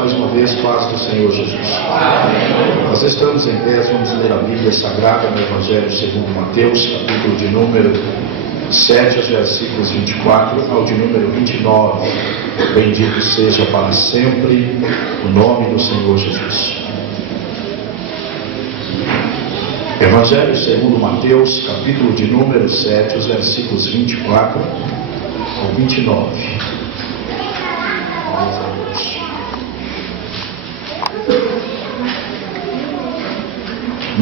mais uma vez, paz do Senhor Jesus. Amém. Nós estamos em pé, vamos ler a Bíblia Sagrada no Evangelho segundo Mateus, capítulo de número 7, os versículos 24 ao de número 29. Bendito seja para sempre o nome do Senhor Jesus. Evangelho segundo Mateus, capítulo de número 7, os versículos 24 ao 29.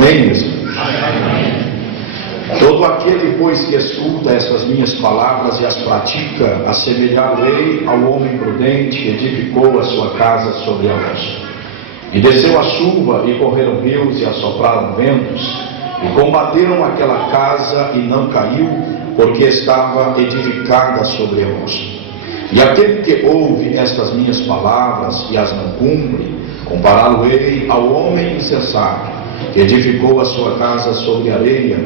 Amém, meus irmãos? Todo aquele, pois, que escuta estas minhas palavras e as pratica, assemelhá-lo-ei ao homem prudente que edificou a sua casa sobre a rocha. E desceu a chuva, e correram rios, e assopraram ventos, e combateram aquela casa, e não caiu, porque estava edificada sobre a rocha. E aquele que ouve estas minhas palavras e as não cumpre, compará-lo-ei ao homem insensato, que edificou a sua casa sobre areia,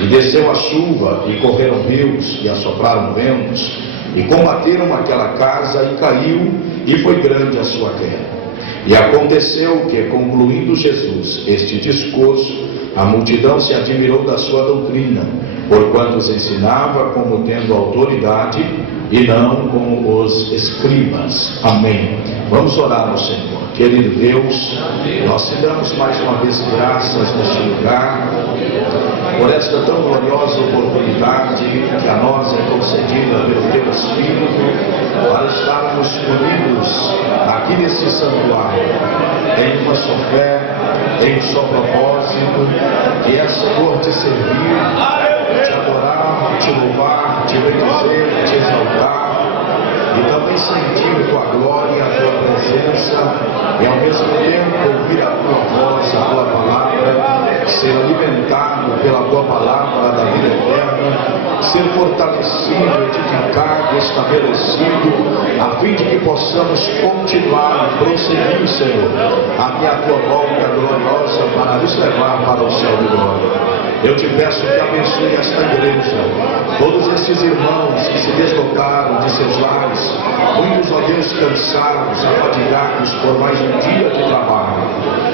e desceu a chuva, e correram rios, e assopraram ventos, e combateram aquela casa, e caiu, e foi grande a sua queda. E aconteceu que, concluindo Jesus este discurso, a multidão se admirou da sua doutrina, porquanto os ensinava como tendo autoridade, e não como os escribas. Amém. Vamos orar ao Senhor. Querido Deus, nós te damos mais uma vez graças neste lugar, por esta tão gloriosa oportunidade que a nós é concedida pelo Teu Espírito, para estarmos unidos aqui nesse santuário, em uma só fé, em um só propósito, que é, Senhor, te servir, te adorar, te louvar, te bendizer, te exaltar, e também sentir Tua glória, a Tua presença, e ao mesmo tempo ouvir a Tua voz, a Tua palavra, ser alimentado pela Tua palavra da vida eterna, ser fortalecido, edificado, estabelecido, a fim de que possamos continuar e prosseguir, Senhor, até a Tua volta gloriosa para nos levar para o céu de glória. Eu te peço que abençoe esta igreja, todos esses irmãos que se deslocaram de seus lares, muitos, ó Deus, cansados, afadigados por mais um dia de trabalho,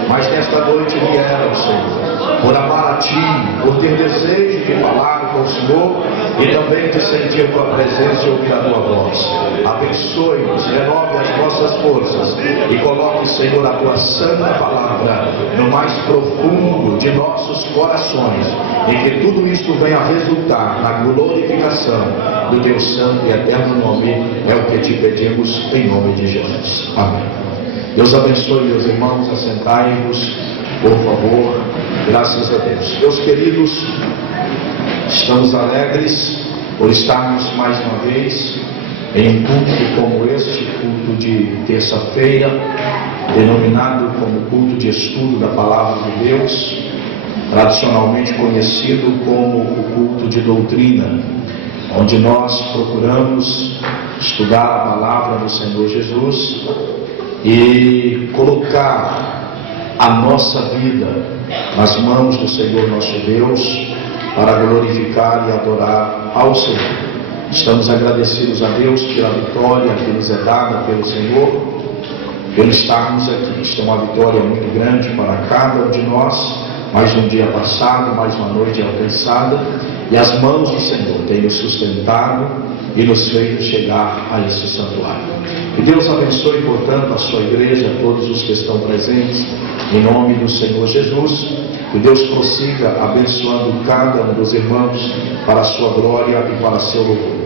mas nesta noite vieram, Senhor, por amar a Ti, por ter desejo de falar com o Senhor e também de sentir Tua presença e ouvir a Tua voz. Abençoe-nos, renove as nossas forças e coloque, Senhor, a Tua santa palavra no mais profundo de nossos corações, e que tudo isso venha a resultar na glorificação do Teu santo e eterno nome. É o que te pedimos em nome de Jesus. Amém. Deus abençoe, meus irmãos. Assentai-vos, por favor. Graças a Deus. Meus queridos, estamos alegres por estarmos mais uma vez em um culto como este, culto de terça-feira, denominado como culto de estudo da Palavra de Deus, tradicionalmente conhecido como o culto de doutrina, onde nós procuramos estudar a Palavra do Senhor Jesus e colocar a nossa vida nas mãos do Senhor nosso Deus, para glorificar e adorar ao Senhor. Estamos agradecidos a Deus pela vitória que nos é dada pelo Senhor, pelo estarmos aqui. Isto é uma vitória muito grande para cada um de nós. Mais um dia passado, mais uma noite alcançada, e as mãos do Senhor têm nos sustentado e nos feito chegar a este santuário. Que Deus abençoe, portanto, a sua igreja, todos os que estão presentes, em nome do Senhor Jesus. Que Deus prossiga abençoando cada um dos irmãos para a sua glória e para seu louvor.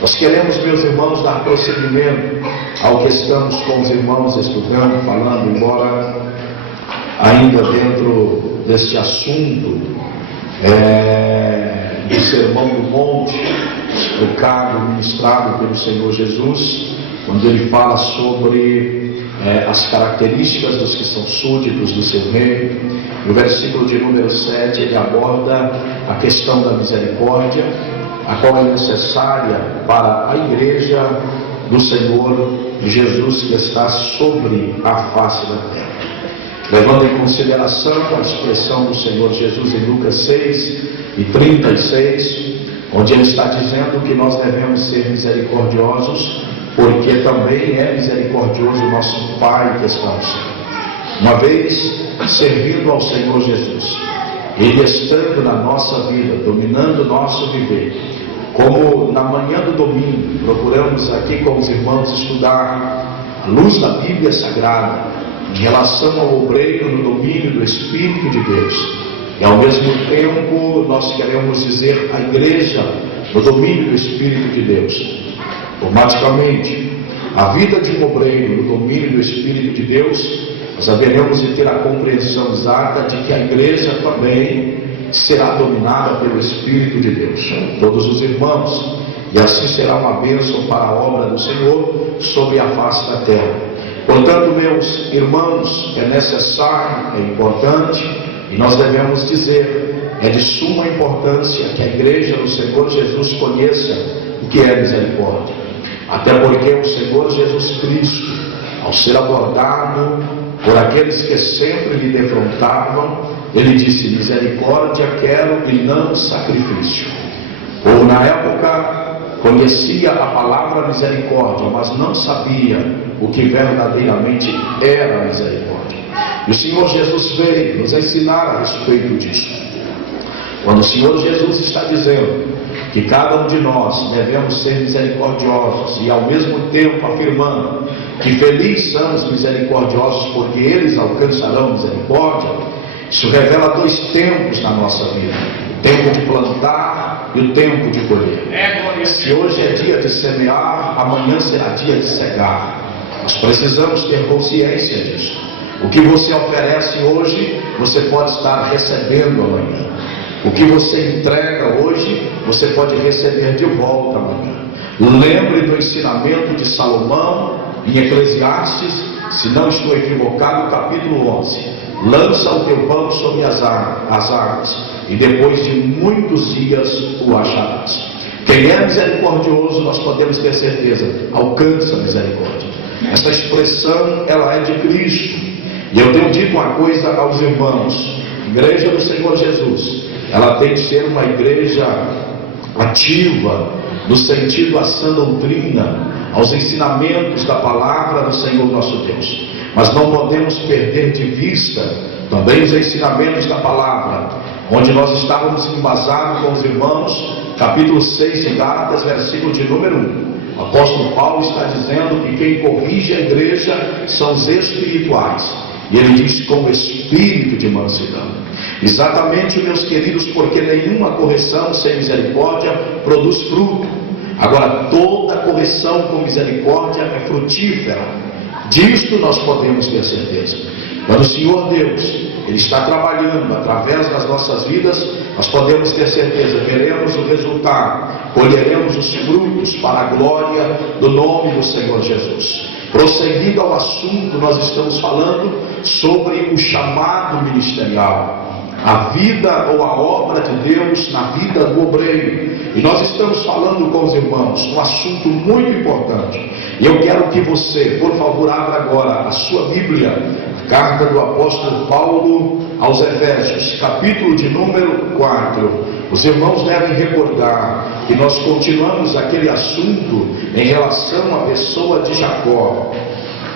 Nós queremos, meus irmãos, dar prosseguimento ao que estamos com os irmãos estudando, falando, embora ainda dentro deste assunto do Sermão do Monte, explicado, ministrado pelo Senhor Jesus, quando ele fala sobre as características dos que são súditos do seu reino. No versículo de número 7, ele aborda a questão da misericórdia, a qual é necessária para a igreja do Senhor Jesus que está sobre a face da terra. Levando em consideração a expressão do Senhor Jesus em Lucas 6 e 36, onde ele está dizendo que nós devemos ser misericordiosos, porque também é misericordioso o nosso Pai que está no céu. Uma vez servindo ao Senhor Jesus, Ele estando na nossa vida, dominando o nosso viver, como na manhã do domingo, procuramos aqui com os irmãos estudar a luz da Bíblia Sagrada, em relação ao obreiro no domínio do Espírito de Deus. E ao mesmo tempo nós queremos dizer a igreja no domínio do Espírito de Deus. Automaticamente, a vida de um obreiro no domínio do Espírito de Deus, nós haveremos de ter a compreensão exata de que a igreja também será dominada pelo Espírito de Deus, todos os irmãos, e assim será uma bênção para a obra do Senhor sobre a face da terra. Portanto, meus irmãos, é necessário, é importante, e nós devemos dizer, é de suma importância que a igreja do Senhor Jesus conheça o que é misericórdia. Até porque o Senhor Jesus Cristo, ao ser abordado por aqueles que sempre lhe defrontavam, ele disse: misericórdia quero e não sacrifício. Ou na época conhecia a palavra misericórdia, mas não sabia o que verdadeiramente era misericórdia. E o Senhor Jesus veio nos ensinar a respeito disso. Quando o Senhor Jesus está dizendo que cada um de nós devemos ser misericordiosos, e ao mesmo tempo afirmando que felizes são os misericordiosos, porque eles alcançarão misericórdia, isso revela dois tempos na nossa vida: o tempo de plantar e o tempo de colher. Se hoje é dia de semear, amanhã será dia de cegar. Nós precisamos ter consciência disso. O que você oferece hoje, você pode estar recebendo amanhã. O que você entrega hoje, você pode receber de volta amanhã. Lembre do ensinamento de Salomão em Eclesiastes, se não estou equivocado, capítulo 11. Lança o teu pão sobre as águas, e depois de muitos dias o acharás. Quem é misericordioso, nós podemos ter certeza, alcança a misericórdia. Essa expressão, ela é de Cristo. E eu tenho dito uma coisa aos irmãos: a igreja do Senhor Jesus, ela tem de ser uma igreja ativa, no sentido à sã doutrina, aos ensinamentos da palavra do Senhor nosso Deus. Mas não podemos perder de vista também os ensinamentos da palavra, onde nós estávamos embasados com os irmãos, capítulo 6 de Gálatas, versículo de número 1. O apóstolo Paulo está dizendo que quem corrige a igreja são os espirituais. E ele diz: com espírito de mansidão. Exatamente, meus queridos, porque nenhuma correção sem misericórdia produz fruto. Agora, toda correção com misericórdia é frutífera. Disto nós podemos ter certeza. Quando o Senhor Deus, Ele está trabalhando através das nossas vidas, nós podemos ter certeza, veremos o resultado, colheremos os frutos para a glória do nome do Senhor Jesus. Prosseguindo ao assunto, nós estamos falando sobre o chamado ministerial, a vida ou a obra de Deus na vida do obreiro. E nós estamos falando com os irmãos um assunto muito importante. E eu quero que você, por favor, abra agora a sua Bíblia, a carta do apóstolo Paulo aos Efésios, capítulo de número 4. Os irmãos devem recordar que nós continuamos aquele assunto em relação à pessoa de Jacó,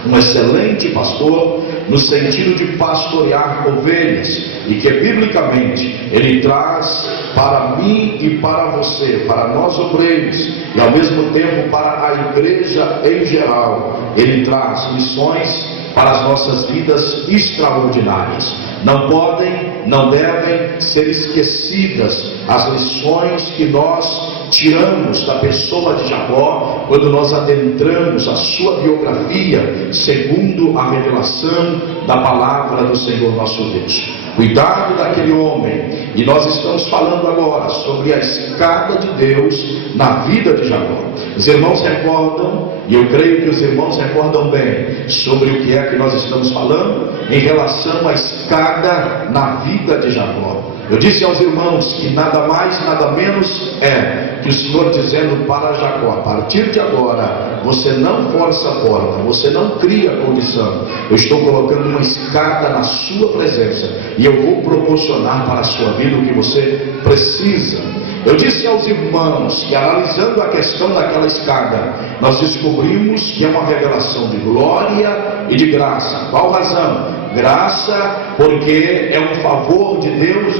um excelente pastor no sentido de pastorear ovelhas, e que biblicamente ele traz para mim e para você, para nós obreiros, e ao mesmo tempo para a igreja em geral, ele traz lições para as nossas vidas extraordinárias. Não podem, não devem ser esquecidas as lições que nós tiramos da pessoa de Jacó quando nós adentramos a sua biografia segundo a revelação da palavra do Senhor nosso Deus. Cuidado daquele homem. E nós estamos falando agora sobre a escada de Deus na vida de Jacó. Os irmãos recordam, e eu creio que os irmãos recordam bem, sobre o que é que nós estamos falando em relação à escada na vida de Jacó. Eu disse aos irmãos que nada mais, nada menos é que o Senhor dizendo para Jacó: a partir de agora, você não força a porta, você não cria condição. Eu estou colocando uma escada na sua presença e eu vou proporcionar para a sua vida o que você precisa. Eu disse aos irmãos que, analisando a questão daquela escada, nós descobrimos que é uma revelação de glória e de graça. Qual razão? Graça, porque é um favor de Deus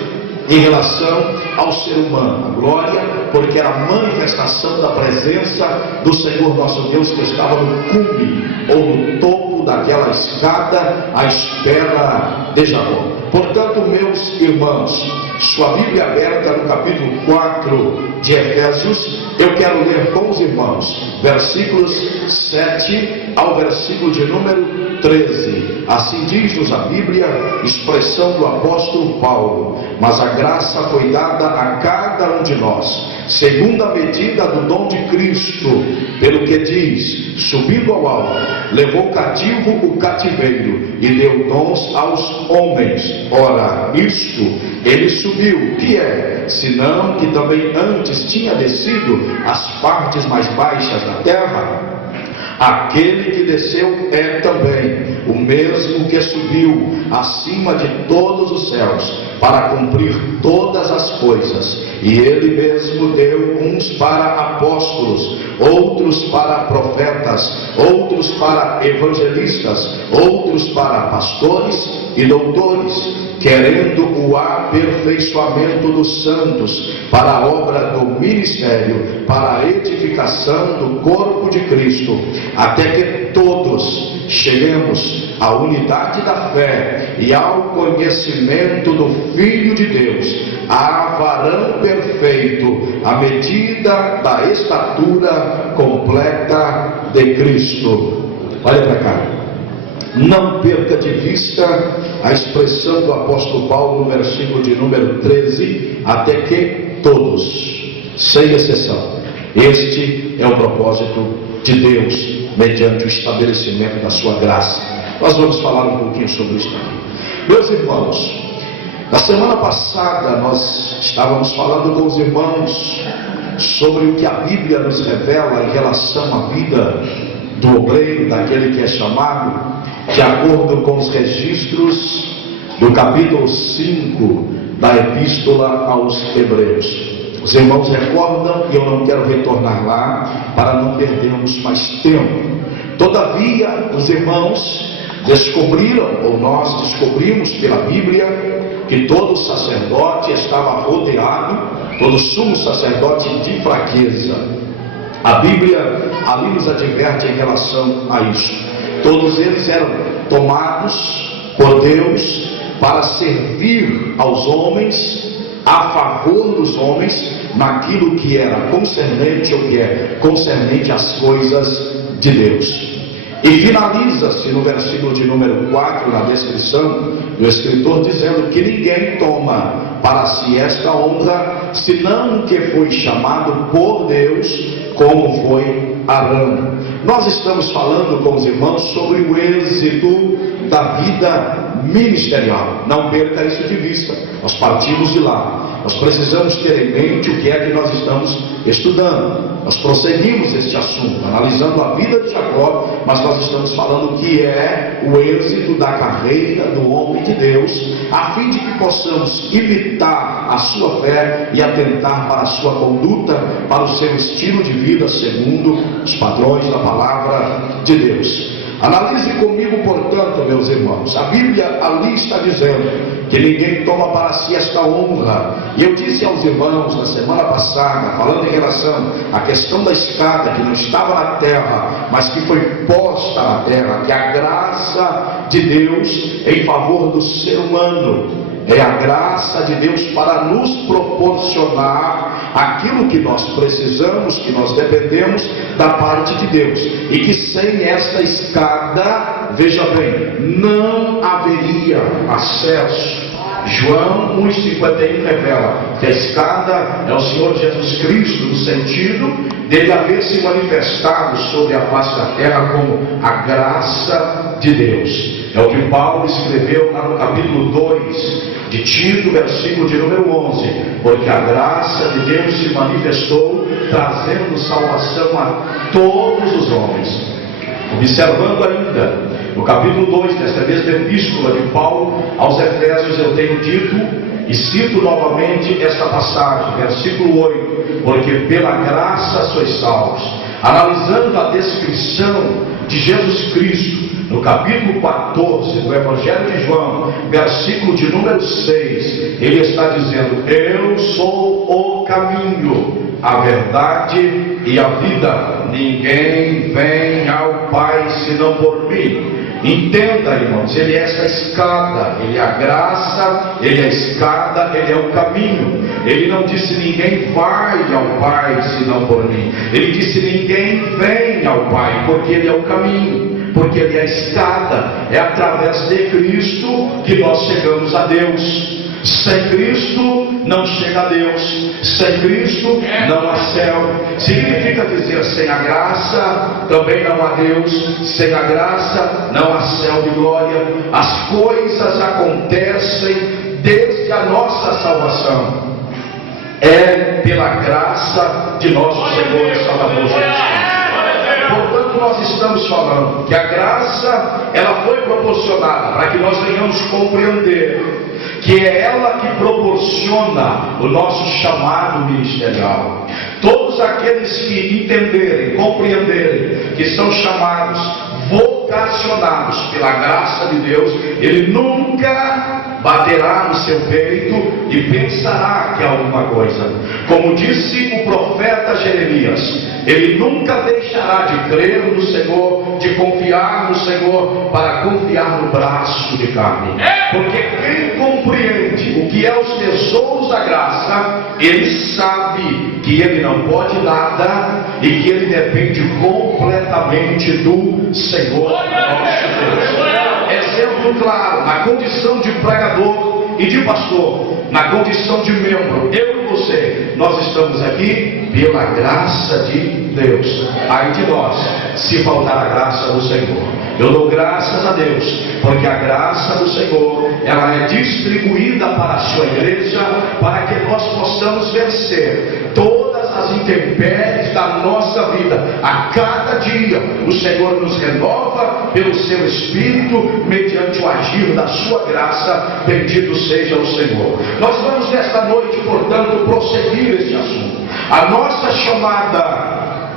em relação ao ser humano. A glória, porque era a manifestação da presença do Senhor nosso Deus, que estava no cume ou no topo daquela escada à espera de Jacó. Portanto, meus irmãos, sua Bíblia aberta no capítulo 4 de Efésios, eu quero ler com os irmãos versículos 7 ao versículo de número 13. Assim diz-nos a Bíblia, expressão do apóstolo Paulo: mas a graça foi dada a cada um de nós, segundo a medida do dom de Cristo, pelo que diz: subindo ao alto, levou cativo o cativeiro e deu dons aos homens. Ora, isto ele subiu, que é, senão que também antes tinha descido às partes mais baixas da terra? Aquele que desceu é também o mesmo que subiu acima de todos os céus, para cumprir todas as coisas. E ele mesmo deu uns para apóstolos, outros para profetas, outros para evangelistas, outros para pastores e doutores, querendo o aperfeiçoamento dos santos para a obra do ministério, para a edificação do corpo de Cristo, até que todos cheguemos à unidade da fé e ao conhecimento do Filho de Deus, a varão perfeito, à medida da estatura completa de Cristo. Olha para cá. Não perca de vista a expressão do apóstolo Paulo no versículo de número 13, até que todos, sem exceção. Este é o propósito de Deus, mediante o estabelecimento da sua graça. Nós vamos falar um pouquinho sobre isso aqui. Meus irmãos, na semana passada nós estávamos falando com os irmãos sobre o que a Bíblia nos revela em relação à vida do obreiro, daquele que é chamado, de acordo com os registros do capítulo 5 da Epístola aos Hebreus. Os irmãos recordam, e eu não quero retornar lá para não perdermos mais tempo. Todavia, os irmãos descobriram, ou nós descobrimos pela Bíblia, que todo sacerdote estava rodeado, todo sumo sacerdote, de fraqueza. A Bíblia ali nos adverte em relação a isso. Todos eles eram tomados por Deus para servir aos homens, a favor dos homens, naquilo que era concernente, ou que é concernente às coisas de Deus. E finaliza-se no versículo de número 4, na descrição do escritor, dizendo que ninguém toma para si esta honra, senão que foi chamado por Deus, como foi Arão. Nós estamos falando com os irmãos sobre o êxito da vida ministerial. Não perca isso de vista. Nós partimos de lá. Nós precisamos ter em mente o que é que nós estamos estudando. Nós prosseguimos este assunto, analisando a vida de Jacó, mas nós estamos falando que é o êxito da carreira do homem de Deus, a fim de que possamos imitar a sua fé e atentar para a sua conduta, para o seu estilo de vida segundo os padrões da palavra de Deus. Analise comigo, portanto, meus irmãos. A Bíblia ali está dizendo que ninguém toma para si esta honra. E eu disse aos irmãos na semana passada, falando em relação à questão da escada, que não estava na terra, mas que foi posta na terra, que a graça de Deus em favor do ser humano. É a graça de Deus para nos proporcionar aquilo que nós precisamos, que nós dependemos da parte de Deus. E que sem essa escada, veja bem, não haveria acesso. João 1,51 revela que a escada é o Senhor Jesus Cristo, no sentido dele haver se manifestado sobre a face da terra como a graça de Deus. É o que Paulo escreveu lá no capítulo 2 de Tito, versículo de número 11, porque a graça de Deus se manifestou, trazendo salvação a todos os homens. Observando ainda, no capítulo 2, desta mesma epístola de Paulo aos Efésios, eu tenho dito, e cito novamente esta passagem, versículo 8, porque pela graça sois salvos. Analisando a descrição de Jesus Cristo, no capítulo 14 do Evangelho de João, versículo de número 6, ele está dizendo: eu sou o caminho, a verdade e a vida. Ninguém vem ao Pai senão por mim. Entenda, irmãos, ele é essa escada, ele é a graça, ele é a escada, ele é o caminho. Ele não disse ninguém vai ao Pai senão por mim. Ele disse ninguém vem ao Pai, porque ele é o caminho, porque ele é a escada. É através de Cristo que nós chegamos a Deus. Sem Cristo não chega a Deus. Sem Cristo não há céu. Significa dizer, sem a graça também não há Deus. Sem a graça não há céu de glória. As coisas acontecem desde a nossa salvação. É pela graça de nosso Senhor e Salvador Jesus Cristo. Portanto, nós estamos falando que a graça, ela foi proporcionada para que nós venhamos compreender que é ela que proporciona o nosso chamado ministerial. Todos aqueles que entenderem, compreenderem que são chamados, vocacionados pela graça de Deus, ele nunca baterá no seu peito e pensará que é alguma coisa. Como disse o profeta Jeremias, ele nunca deixará de crer no Senhor, de confiar no Senhor, para confiar no braço de carne. Porque quem compreende o que é os tesouros da graça, ele sabe que ele não pode nada e que ele depende completamente do Senhor nosso Deus. Exemplo claro, na condição de pregador e de pastor, na condição de membro, eu e você, nós estamos aqui pela graça de Deus. Ai de nós, se faltar a graça do Senhor. Eu dou graças a Deus, porque a graça do Senhor, ela é distribuída para a sua igreja, para que nós possamos vencer todas as intempéries da nossa vida. A cada dia o Senhor nos renova pelo seu Espírito, mediante o agir da sua graça. Bendito seja o Senhor. Nós vamos nesta noite, portanto, prosseguir este assunto. A nossa chamada,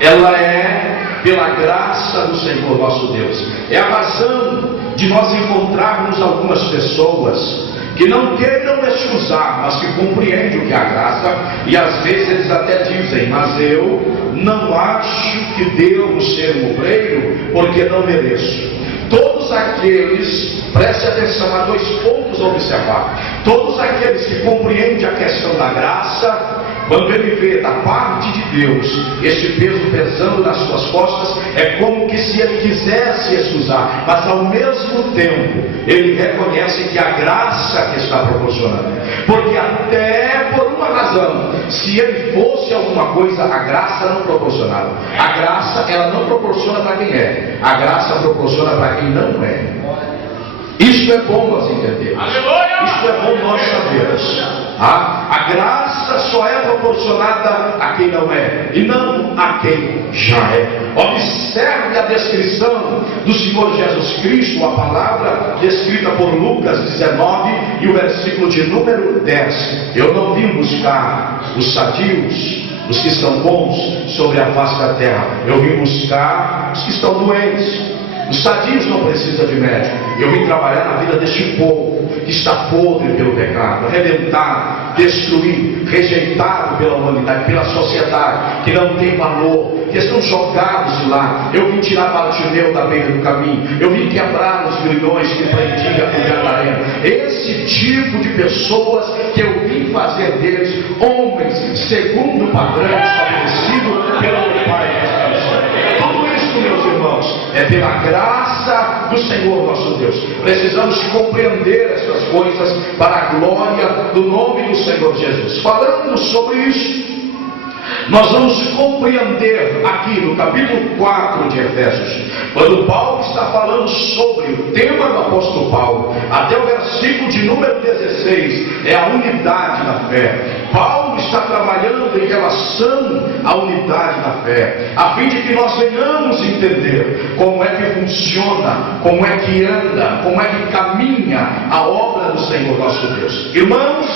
ela é pela graça do Senhor nosso Deus. É a razão de nós encontrarmos algumas pessoas que não queiram excusar, mas que compreendem o que é a graça, e às vezes eles até dizem: mas eu não acho que devo ser um obreiro porque não mereço. Todos aqueles, preste atenção a dois pontos a observar. Todos aqueles que compreendem a questão da graça, quando ele vê da parte de Deus este peso pesando nas suas costas, é como que se ele quisesse excusar, mas ao mesmo tempo ele reconhece que a graça que está proporcionando, porque até por uma razão, se ele fosse alguma coisa, a graça não proporcionava. A graça, ela não proporciona para quem é, a graça proporciona para quem não é. Isto é bom nós entendermos. Isto é bom nós sabermos. A graça só é proporcionada a quem não é, e não a quem já é. Observe a descrição do Senhor Jesus Cristo, a palavra descrita por Lucas 19 e o versículo de número 10. Eu não vim buscar os sadios, os que são bons sobre a face da terra. Eu vim buscar os que estão doentes. Os sadios não precisam de médico. Eu vim trabalhar na vida deste povo que está podre pelo pecado, arrebentado, destruído, rejeitado pela humanidade, pela sociedade, que não tem valor, que estão jogados de lá. Eu vim tirar Bartimeu da beira do caminho. Eu vim quebrar os grilhões que prendia o gadareno. Esse tipo de pessoas que eu vim fazer deles homens segundo o padrão estabelecido pelo meu Pai. Meus irmãos, é pela graça do Senhor nosso Deus. Precisamos compreender essas coisas para a glória do nome do Senhor Jesus. Falando sobre isso, Nós vamos compreender aqui no capítulo 4 de Efésios, quando Paulo está falando sobre o tema do apóstolo Paulo, até o versículo de número 16, é a unidade na fé. Paulo está trabalhando em relação à unidade na fé, a fim de que nós venhamos entender como é que funciona, como é que anda, como é que caminha a obra do Senhor nosso Deus. Irmãos,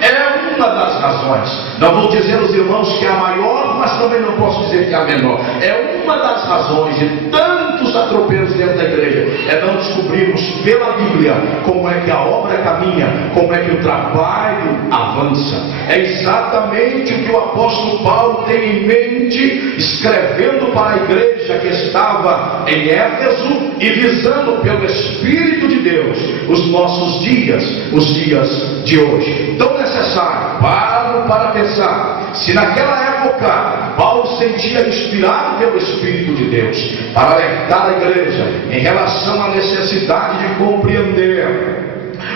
é uma das razões, não vou dizer aos irmãos que é a maior, mas também não posso dizer que é a menor. É uma das razões de tantos atropelos dentro da igreja, é não descobrirmos pela Bíblia como é que a obra caminha, como é que o trabalho avança. É exatamente o que o apóstolo Paulo tem em mente, escrevendo para a igreja que estava em Éfeso e visando pelo Espírito de Deus os nossos dias, os dias de hoje. Tão necessário, paro para pensar, se naquela época Paulo sentia inspirado pelo Espírito de Deus para alertar a igreja em relação à necessidade de compreender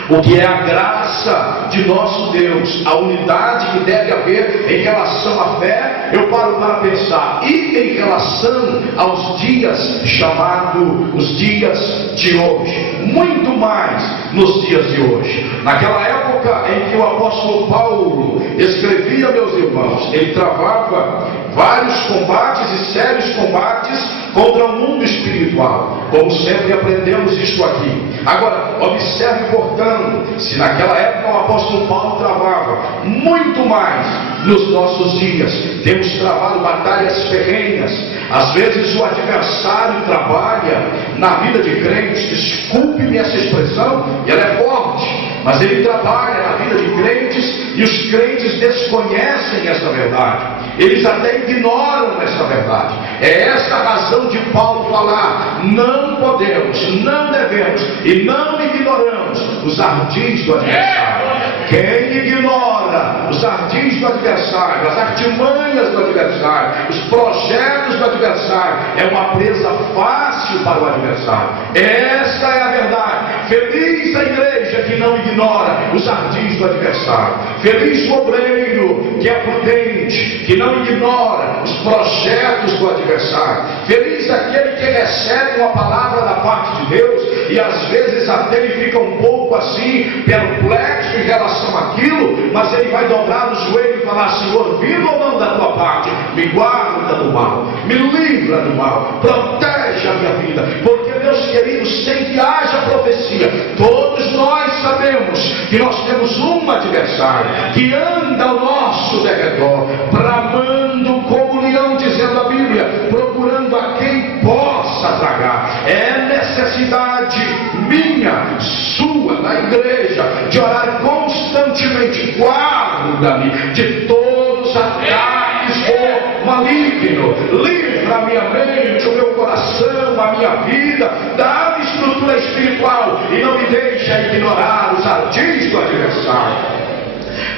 o que é a graça de nosso Deus, a unidade que deve haver em relação à fé, eu paro para pensar, e em relação aos dias chamados os dias de hoje, muito mais nos dias de hoje. Naquela época em que o apóstolo Paulo escrevia, meus irmãos, ele travava vários combates e sérios combates contra o mundo espiritual, como sempre aprendemos isso aqui. Agora, observe, portanto, se naquela época o apóstolo Paulo travava, muito mais nos nossos dias, temos travado batalhas ferrenhas. Às vezes o adversário trabalha na vida de crentes, desculpe-me essa expressão, e ela é forte, mas ele trabalha na vida de crentes e os crentes desconhecem essa verdade, eles até ignoram essa verdade. É essa a razão de Paulo falar: não podemos, não devemos e não ignoramos os ardis do adversário. Quem ignora os ardis do adversário, as artimanhas do adversário, os projetos do adversário, é uma presa fácil para o adversário. Esta é a verdade. Feliz a igreja que não ignora os ardis do adversário. Feliz o obreiro que é prudente, que não ignora os projetos do adversário. Feliz aquele que recebe uma palavra da parte de Deus e às vezes até ele fica um pouco assim, perplexo em relação àquilo, mas ele vai dobrar o joelho e falar: Senhor, vindo ou não da tua parte, me guarda do mal, me livra do mal, protege a minha vida, porque, meus queridos, sem que haja profecia, todos nós sabemos que nós temos um adversário que anda ao nosso derredor, bramando como leão, dizendo a Bíblia, procurando a quem possa tragar. É necessidade minha, sua, da igreja, de orar constantemente: guarda-me de todos os ataques do maligno, livra a minha mente, o meu coração, a minha vida, dá-me estrutura espiritual e não me deixa ignorar os ardis do adversário.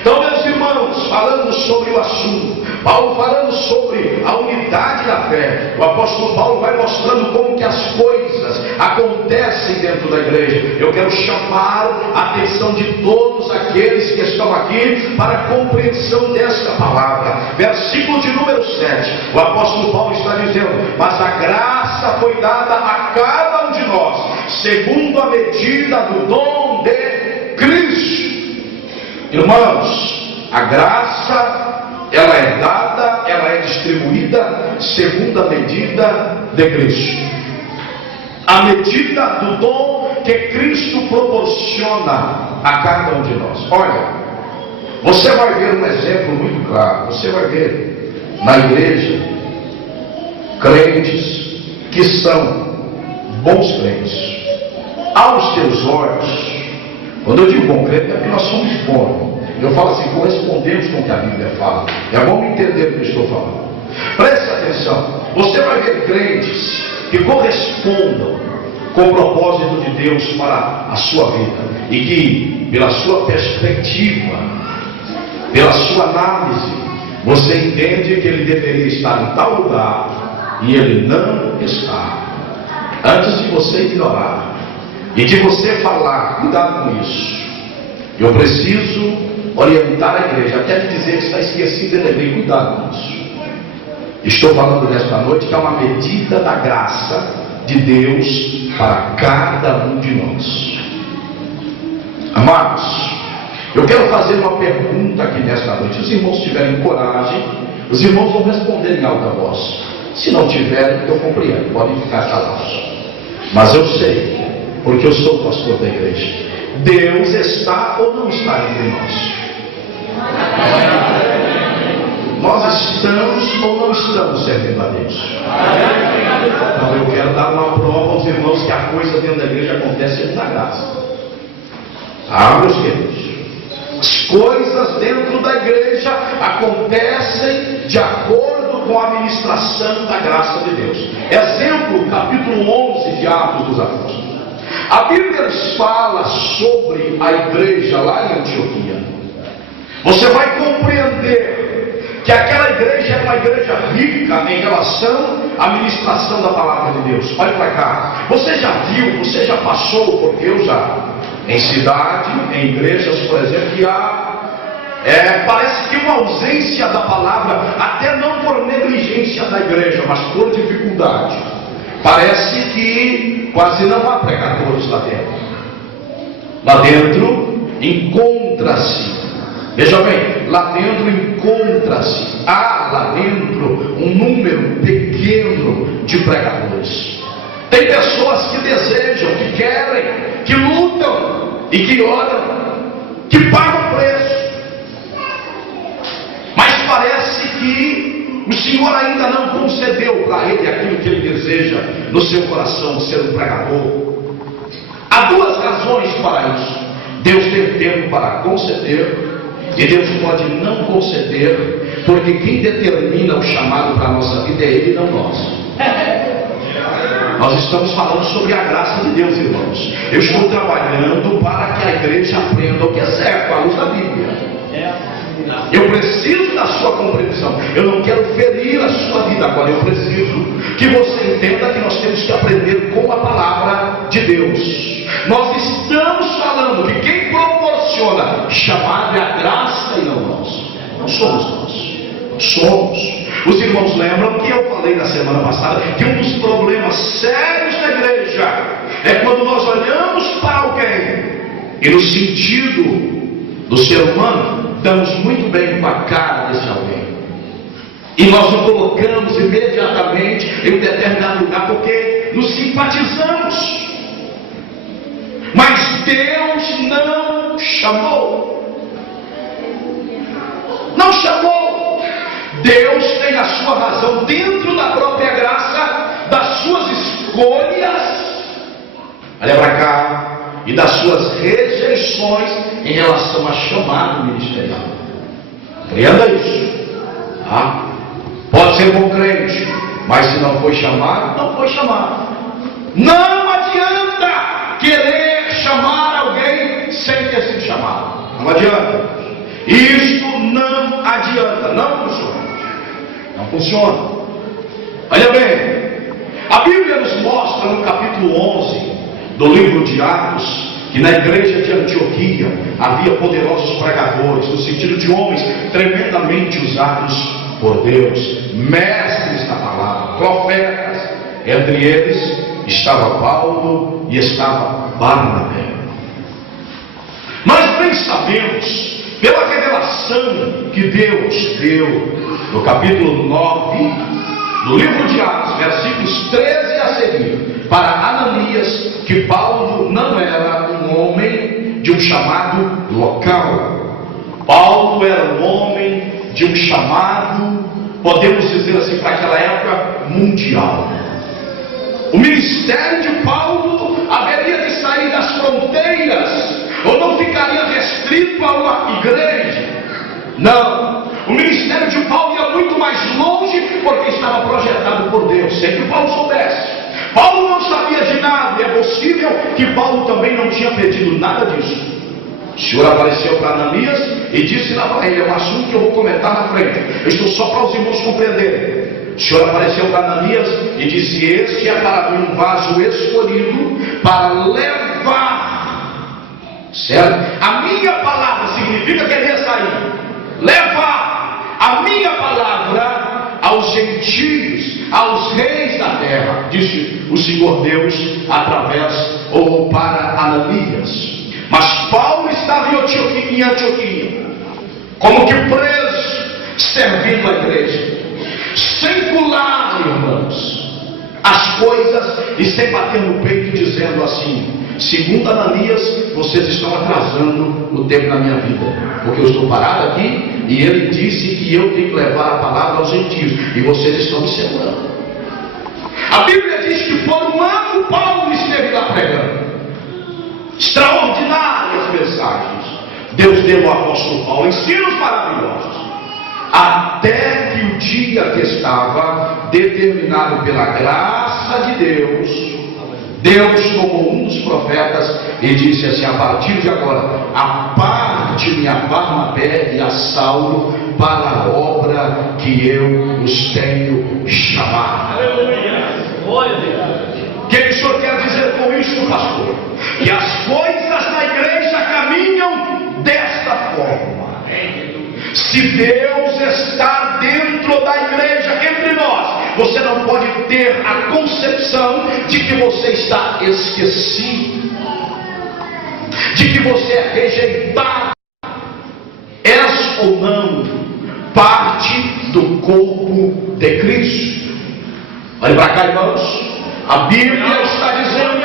Então, meus irmãos, falando sobre o assunto, Paulo falando sobre a unidade da fé, o apóstolo Paulo vai mostrando como que as coisas acontecem dentro da igreja. Eu quero chamar a atenção de todos aqueles que estão aqui para a compreensão desta palavra. Versículo de número 7, o apóstolo Paulo está dizendo: mas a graça foi dada a cada um de nós, segundo a medida do dom de Cristo. Irmãos, a graça, ela é dada, ela é distribuída segundo a medida de Cristo. A medida do dom que Cristo proporciona a cada um de nós. Olha, você vai ver um exemplo muito claro. Você vai ver na igreja crentes que são bons crentes. Aos teus olhos, quando eu digo bom crente, é porque nós somos bons. Eu falo assim, correspondemos com o que a Bíblia fala. É bom entender o que eu estou falando. Preste atenção. Você vai ver crentes que correspondam com o propósito de Deus para a sua vida, e que, pela sua perspectiva, pela sua análise, você entende que ele deveria estar em tal lugar e ele não está. Antes de você ignorar e de você falar, cuidado com isso. Eu preciso orientar a igreja, até me dizer que está esquecido, ele é bem, cuidado com isso. Estou falando nesta noite que é uma medida da graça de Deus para cada um de nós. Amados, eu quero fazer uma pergunta aqui nesta noite. Se os irmãos tiverem coragem, os irmãos vão responder em alta voz. Se não tiverem, eu compreendo, podem ficar calados. Mas eu sei, porque eu sou pastor da igreja, Deus está ou não está entre nós? Nós estamos ou não estamos servindo a Deus? Então eu quero dar uma prova aos irmãos que a coisa dentro da igreja acontece segundo a graça. Meus queridos, as coisas dentro da igreja acontecem de acordo com a administração da graça de Deus. Exemplo, capítulo 11 de Atos dos Apóstolos. A Bíblia nos fala sobre a igreja lá em Antioquia. Você vai compreender que aquela igreja é uma igreja rica em relação à ministração da palavra de Deus. Olha para cá. Você já viu, você já passou, porque eu já, em cidade, em igrejas, por exemplo, que há, parece que uma ausência da palavra, até não por negligência da igreja, mas por dificuldade. Parece que quase não há pregadores lá dentro. Lá dentro encontra-se, veja bem, lá dentro encontra-se, há lá dentro um número pequeno de pregadores. Tem pessoas que desejam, que querem, que lutam e que oram, que pagam preço. Mas parece que o Senhor ainda não concedeu para ele aquilo que ele deseja no seu coração, ser um pregador. Há duas razões para isso. Deus tem tempo para conceder e Deus pode não conceder, porque quem determina o chamado para a nossa vida é Ele, não nós. Nós estamos falando sobre a graça de Deus, irmãos. Eu estou trabalhando para que a igreja aprenda o que é certo, à luz da Bíblia. Eu preciso da sua compreensão. Eu não quero ferir a sua vida agora. Eu preciso que você entenda que nós temos que aprender com a palavra de Deus. Nós estamos falando que quem proporciona chamado é a graça e não nós. Não somos nós. Somos. Os irmãos lembram que eu falei na semana passada que um dos problemas sérios da igreja é quando nós olhamos para alguém e no sentido do ser humano damos muito bem com a cara desse alguém e nós o colocamos imediatamente em um determinado lugar porque nos simpatizamos. Mas Deus não chamou. Não chamou. Deus tem a sua razão dentro da própria graça, das suas escolhas, olha para cá, e das suas rejeições em relação a chamado ministerial. Compreenda isso. Pode ser bom crente, mas se não foi chamado, não foi chamado. Não adianta querer chamar alguém sem ter sido chamado. Não adianta. Isto não adianta. Não funciona. Não funciona. Olha bem, a Bíblia nos mostra no capítulo 11 do livro de Atos que na igreja de Antioquia havia poderosos pregadores, no sentido de homens tremendamente usados por Deus, mestres da palavra, profetas. Entre eles estava Paulo e estava Barnabé. Nós bem sabemos, pela revelação que Deus deu no capítulo 9 do livro de Atos, versículos 13 a seguir, para Ananias, que Paulo não era um homem de um chamado local. Paulo era um homem de um chamado, podemos dizer assim, para aquela época, mundial. O ministério de Paulo haveria de sair das fronteiras, ou não ficaria restrito a uma igreja. Não, o ministério de Paulo ia muito mais longe, porque estava projetado por Deus, sem que Paulo soubesse. Paulo não sabia de nada, e é possível que Paulo também não tinha pedido nada disso. O Senhor apareceu para Ananias e disse lá para ele, é um assunto que eu vou comentar na frente, eu estou só para os irmãos compreenderem. O Senhor apareceu para Ananias e disse, esse é para mim um vaso escolhido para levar, certo? A minha palavra significa que ele ia sair, levar a minha palavra aos gentios, aos reis da terra, disse o Senhor Deus através ou para Ananias. Mas Paulo estava em Antioquia, como que preso, servindo a igreja, sem pular, irmãos, as coisas e sem bater no peito, dizendo assim: segundo Ananias, vocês estão atrasando o tempo da minha vida, porque eu estou parado aqui e ele disse que eu tenho que levar a palavra aos gentios e vocês estão me segurando. A Bíblia diz que por um ano Paulo esteve lá pregando extraordinárias mensagens. Deus deu ao apóstolo Paulo ensinos maravilhosos, até que o dia que estava determinado pela graça de Deus, Deus tomou um dos profetas e disse assim: a partir de agora, aparte-me a Barnabé e a Saulo para a obra que eu os tenho chamado. O que o senhor quer dizer com isso, pastor? Que as coisas na igreja caminham desta forma. Se Deus está dentro da igreja, entre nós, você não pode ter a concepção de que você está esquecido, de que você é rejeitado. És ou não parte do corpo de Cristo. Olha para cá, irmãos. A Bíblia está dizendo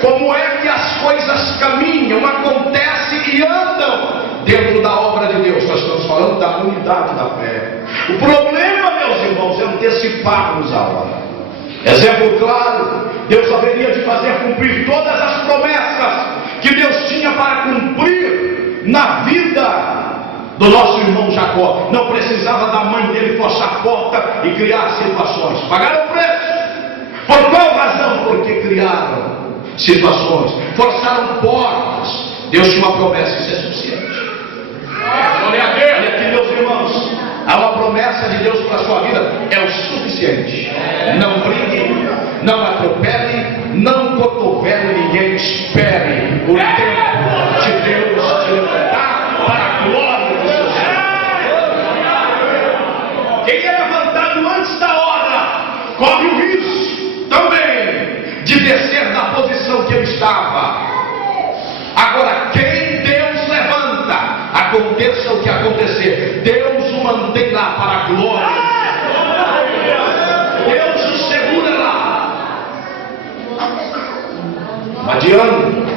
como é que as coisas caminham, acontecem e andam dentro da obra de Deus. Nós estamos falando da unidade da fé. O problema, meus irmãos, é anteciparmos a hora. Exemplo claro: Deus haveria de fazer cumprir todas as promessas que Deus tinha para cumprir na vida do nosso irmão Jacó. Não precisava da mãe dele forçar a porta e criar situações. Pagaram o preço. Por qual razão? Porque criaram situações, forçaram portas. Deus tinha uma promessa, isso é suficiente. Olha aqui, meus irmãos, há uma promessa de Deus para a sua vida, é o suficiente. Não brigue, não atropele, não cotovele ninguém. Espere o tempo de Deus te levantar para a glória do seu Senhor. Quem é levantado antes da hora corre o risco também de descer da posição que ele estava. Agora, quem Deus levanta, aconteça o que acontecer, Deus o mantém lá para a glória. Deus o segura lá. Não adianta.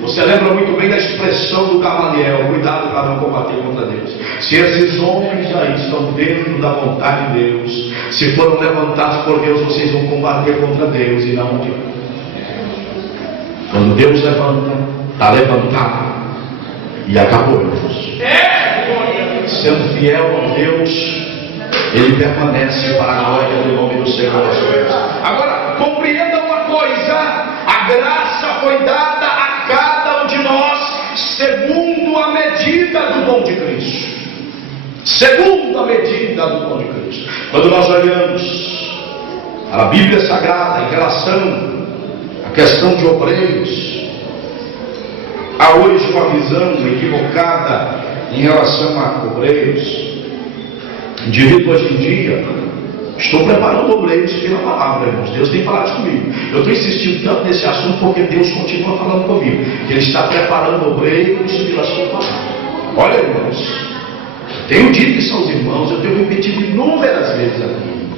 Você lembra muito bem da expressão do Gamaliel: cuidado para não combater contra Deus. Se esses homens aí estão dentro da vontade de Deus, se foram levantados por Deus, vocês vão combater contra Deus e não adianta. Quando Deus levanta, está levantado e acabou, irmãos. Sendo fiel a Deus, ele permanece para a glória do nome do Senhor. Agora, compreenda uma coisa: a graça foi dada a cada um de nós segundo a medida do dom de Cristo. Segundo a medida do dom de Cristo. Quando nós olhamos a Bíblia Sagrada em relação à questão de obreiros, há hoje uma visão equivocada em relação a obreiros. Indivíduo hoje em dia, estou preparando obreiros pela palavra, irmãos. Deus tem falado comigo. Eu estou insistindo tanto nesse assunto porque Deus continua falando comigo. Ele está preparando obreiros pela sua palavra. Olha, irmãos, tenho dito que são os irmãos, eu tenho repetido inúmeras vezes aqui.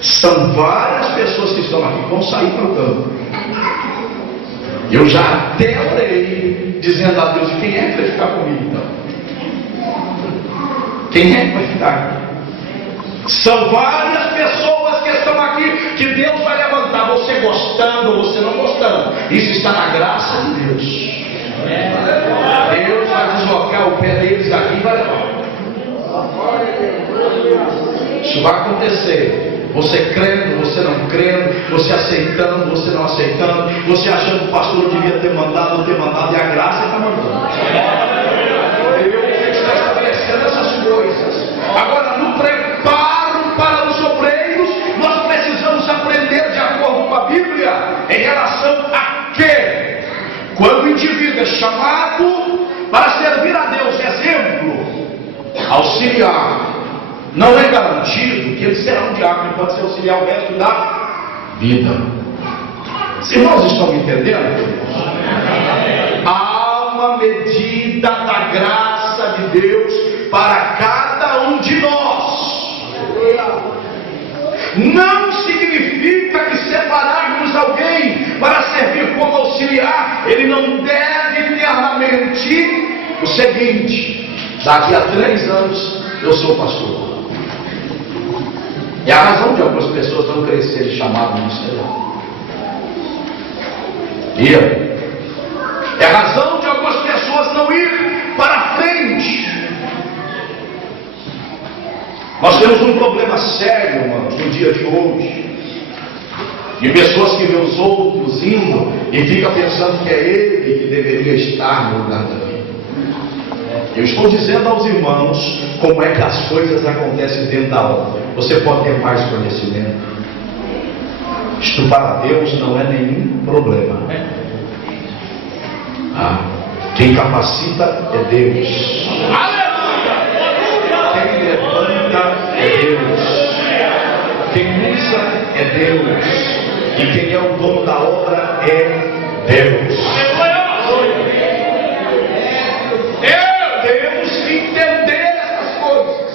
São várias pessoas que estão aqui que vão sair para o campo. Eu já até orei, dizendo a Deus: quem é que vai ficar comigo então? Quem é que vai ficar aqui? São várias pessoas que estão aqui que Deus vai levantar, você gostando ou você não gostando. Isso está na graça de Deus. Deus vai deslocar o pé deles daqui e vai levar. Isso vai acontecer. Você crendo, você não crendo, você aceitando, você não aceitando, você achando que o pastor devia ter mandado, não ter mandado, e a graça está mandando. Deus está estabelecendo essas coisas. Agora, no preparo para os obreiros, nós precisamos aprender de acordo com a Bíblia em relação a quê? Quando o indivíduo é chamado para servir a Deus, exemplo, auxiliar, não é garantido que ele será um diácono, pode ser auxiliar o resto da vida. Os irmãos estão me entendendo? Há uma medida da graça de Deus para cada um de nós. Não significa que separarmos alguém para servir como auxiliar, ele não deve ter na mente o seguinte: daqui a 3 anos eu sou pastor. É a razão de algumas pessoas não crescerem chamado ministerial. É a razão de algumas pessoas não ir para frente. Nós temos um problema sério, irmãos, no dia de hoje, de pessoas que vê os outros indo e fica pensando que é ele que deveria estar no lugar da vida. Eu estou dizendo aos irmãos como é que as coisas acontecem dentro da obra. Você pode ter mais conhecimento. Isto para Deus não é nenhum problema. Quem capacita é Deus. Quem levanta é Deus. Quem usa é Deus. E quem é o dono da obra é Deus. Temos que entender essas coisas.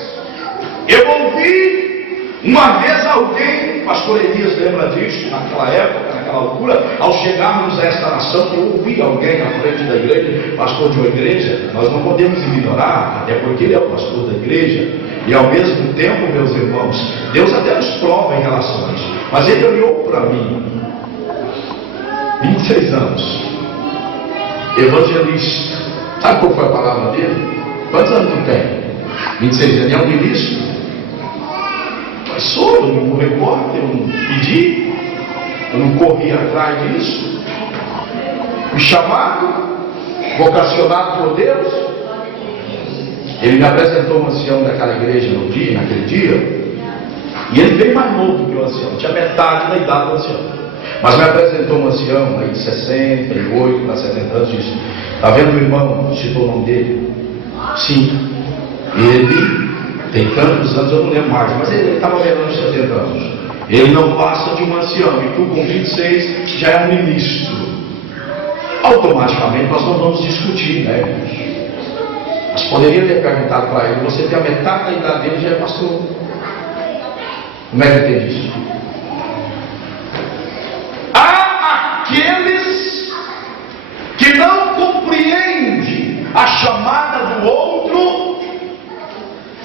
Eu ouvi uma vez alguém, pastor Elias lembra disso, naquela época, naquela altura, ao chegarmos a esta nação, eu ouvi alguém à frente da igreja, pastor de uma igreja. Nós não podemos ignorar, até porque ele é o pastor da igreja, e ao mesmo tempo, meus irmãos, Deus até nos prova em relação a isso. Mas ele olhou para mim, 26 anos, evangelista. Sabe qual foi a palavra dele? Quantos anos tu tem? 26 anos. É um ministro? Mas sou, eu não recordo, eu não pedi, eu não corri atrás disso. Me chamado, vocacionado por Deus. Ele me apresentou um ancião daquela igreja naquele dia, e ele veio mais novo que o ancião, tinha metade da idade do ancião. Mas me apresentou um ancião aí de 68 para 70 anos, disse: está vendo, meu irmão? Citou o nome dele. Sim, ele tem tantos anos, eu não lembro mais, mas ele estava menos de 70 anos. Ele não passa de um ancião, e tu com 26 já é um ministro. Automaticamente nós não vamos discutir, né, irmãos? Mas poderia ter perguntado para ele: você tem a metade da idade dele, já é pastor. Como é que tem isso? Há aqueles que não compreendem a chamada do outro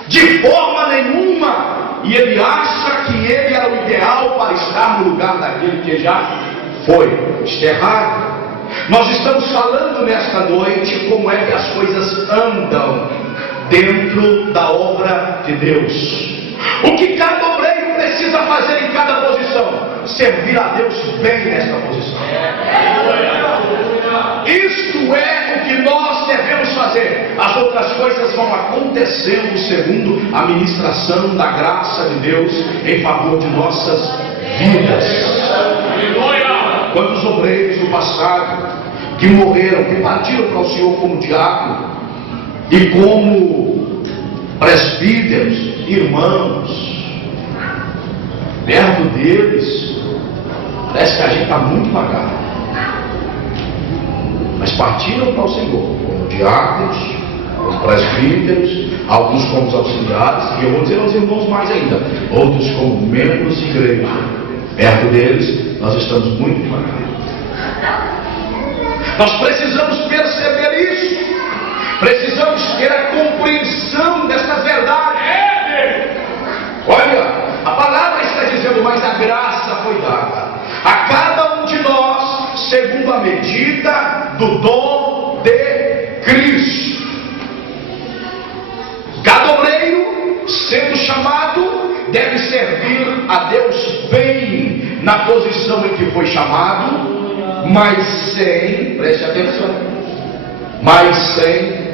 de forma nenhuma, e ele acha que ele é o ideal para estar no lugar daquele que já foi. Isto é errado. Nós estamos falando nesta noite como é que as coisas andam dentro da obra de Deus. O que cada obreiro precisa fazer em cada posição? Servir a Deus bem nesta posição. Isto é o que nós devemos fazer. As outras coisas vão acontecendo segundo a ministração da graça de Deus em favor de nossas vidas. Quantos obreiros do passado que morreram, que partiram para o Senhor como diácono e como presbíteros, irmãos, perto deles parece que a gente está muito devagar, mas partiram para o Senhor como diáconos, como presbíteros, alguns como auxiliares, e eu vou dizer aos irmãos mais ainda, outros como membros de igreja. Perto deles nós estamos muito devagar. Nós precisamos perceber isso. Precisamos ter a compreensão dessa verdade. Olha, a palavra está dizendo: mas a graça foi dada a cada um de nós segundo a medida do dom de Cristo. Cada obreiro, sendo chamado, deve servir a Deus bem na posição em que foi chamado, mas sem, preste atenção, mas sem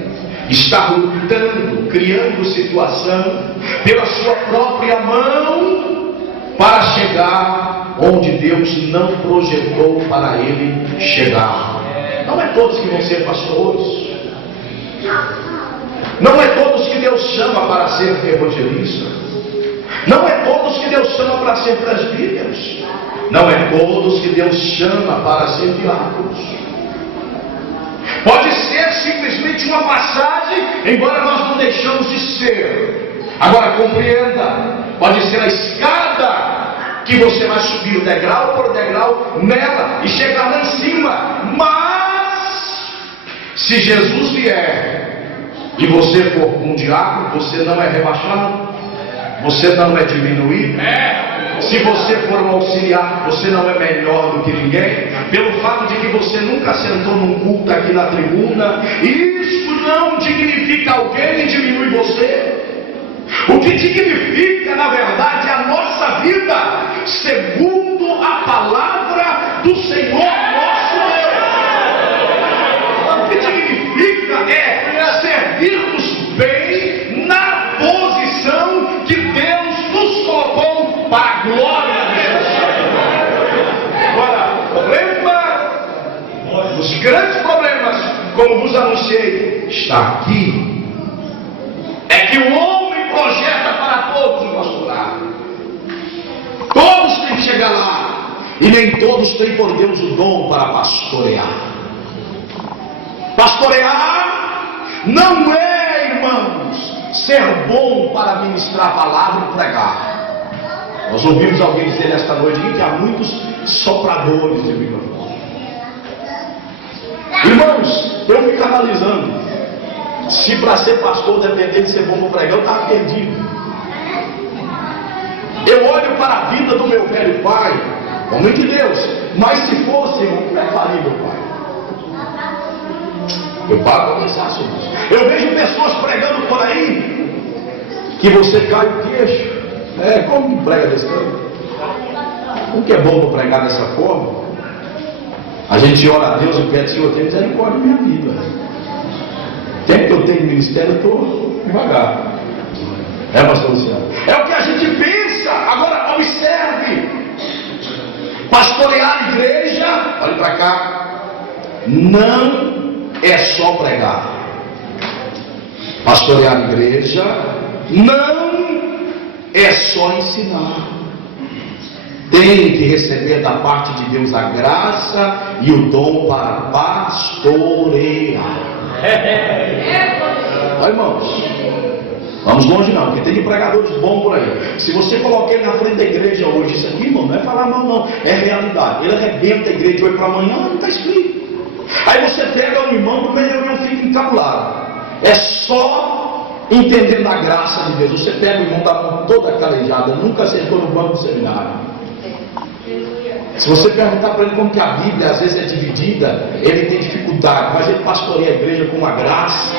estar lutando, criando situação pela sua própria mão para chegar onde Deus não projetou para ele chegar. Não é todos que vão ser pastores, não é todos que Deus chama para ser evangelista, Não é todos que Deus chama para ser presbíteros. Não é todos que Deus chama para ser diáconos. Pode ser simplesmente uma passagem, embora nós não deixamos de ser. Agora compreenda, pode ser a escada que você vai subir degrau por degrau nela e chegar lá em cima. Mas se Jesus vier e você for um diácono, você não é rebaixado, você não é diminuído. Se você for um auxiliar, você não é melhor do que ninguém. Pelo fato de que você nunca sentou num culto aqui na tribuna, isso não dignifica alguém e diminui você. O que dignifica, na verdade, a nossa vida, segundo a palavra do Senhor nosso Deus. O que dignifica é servirmos bem na posição que Deus nos colocou para a glória de Deus. Agora, os grandes problemas, como vos anunciei, está aqui. É que o homem projeta para todos o pastorado. Todos têm que chegar lá. E nem todos têm por Deus o dom para pastorear. Pastorear não é, irmãos, ser bom para ministrar a palavra e pregar. Nós ouvimos alguém dizer esta noite que há muitos sopradores de microfone. Irmãos, eu fico analisando. Se para ser pastor depender de ser bom para pregar, eu estava perdido. Eu olho para a vida do meu velho pai, homem de Deus, mas se fosse, como é que faria meu pai? Eu paro para pensar sobre isso. Eu vejo pessoas pregando por aí que você cai o queixo. Como que prega desse tempo? O que é bom para pregar dessa forma? A gente ora a Deus e pede, Senhor, tem misericórdia da minha vida. Tempo que eu tenho ministério, eu estou devagar. Pastor Luciano? É o que a gente pensa. Agora, observe. Pastorear a igreja, olha para cá, não é só pregar. Pastorear a igreja não é só ensinar. Tem que receber da parte de Deus a graça e o dom para pastorear. Irmãos, vamos longe não, porque tem pregadores bons por aí. Se você colocar ele na frente da igreja hoje, isso aqui, irmão, não é falar mal não, é realidade. Ele arrebenta a igreja de hoje para amanhã, não está escrito. Aí você pega um irmão, no meio não fica encabulado. É só entendendo a graça de Deus. Você pega o irmão da mão toda calejada, nunca sentou no banco do seminário. Se você perguntar para ele como que a Bíblia às vezes é dividida, ele tem dificuldade, mas ele pastoreia a igreja com uma graça,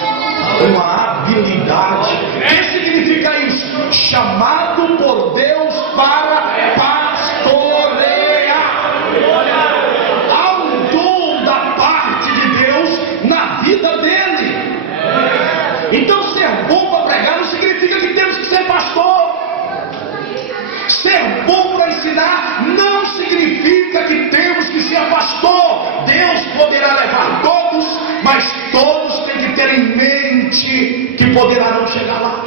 com uma habilidade. O que significa isso? Chamado por Deus para pastorear. Há um dom da parte de Deus na vida dele. Então ser bom para pregar não significa que temos que ser pastor. Ser bom para ensinar não significa que temos que ser pastor. Deus poderá levar todos, mas todos têm que ter em mente que poderá não chegar lá.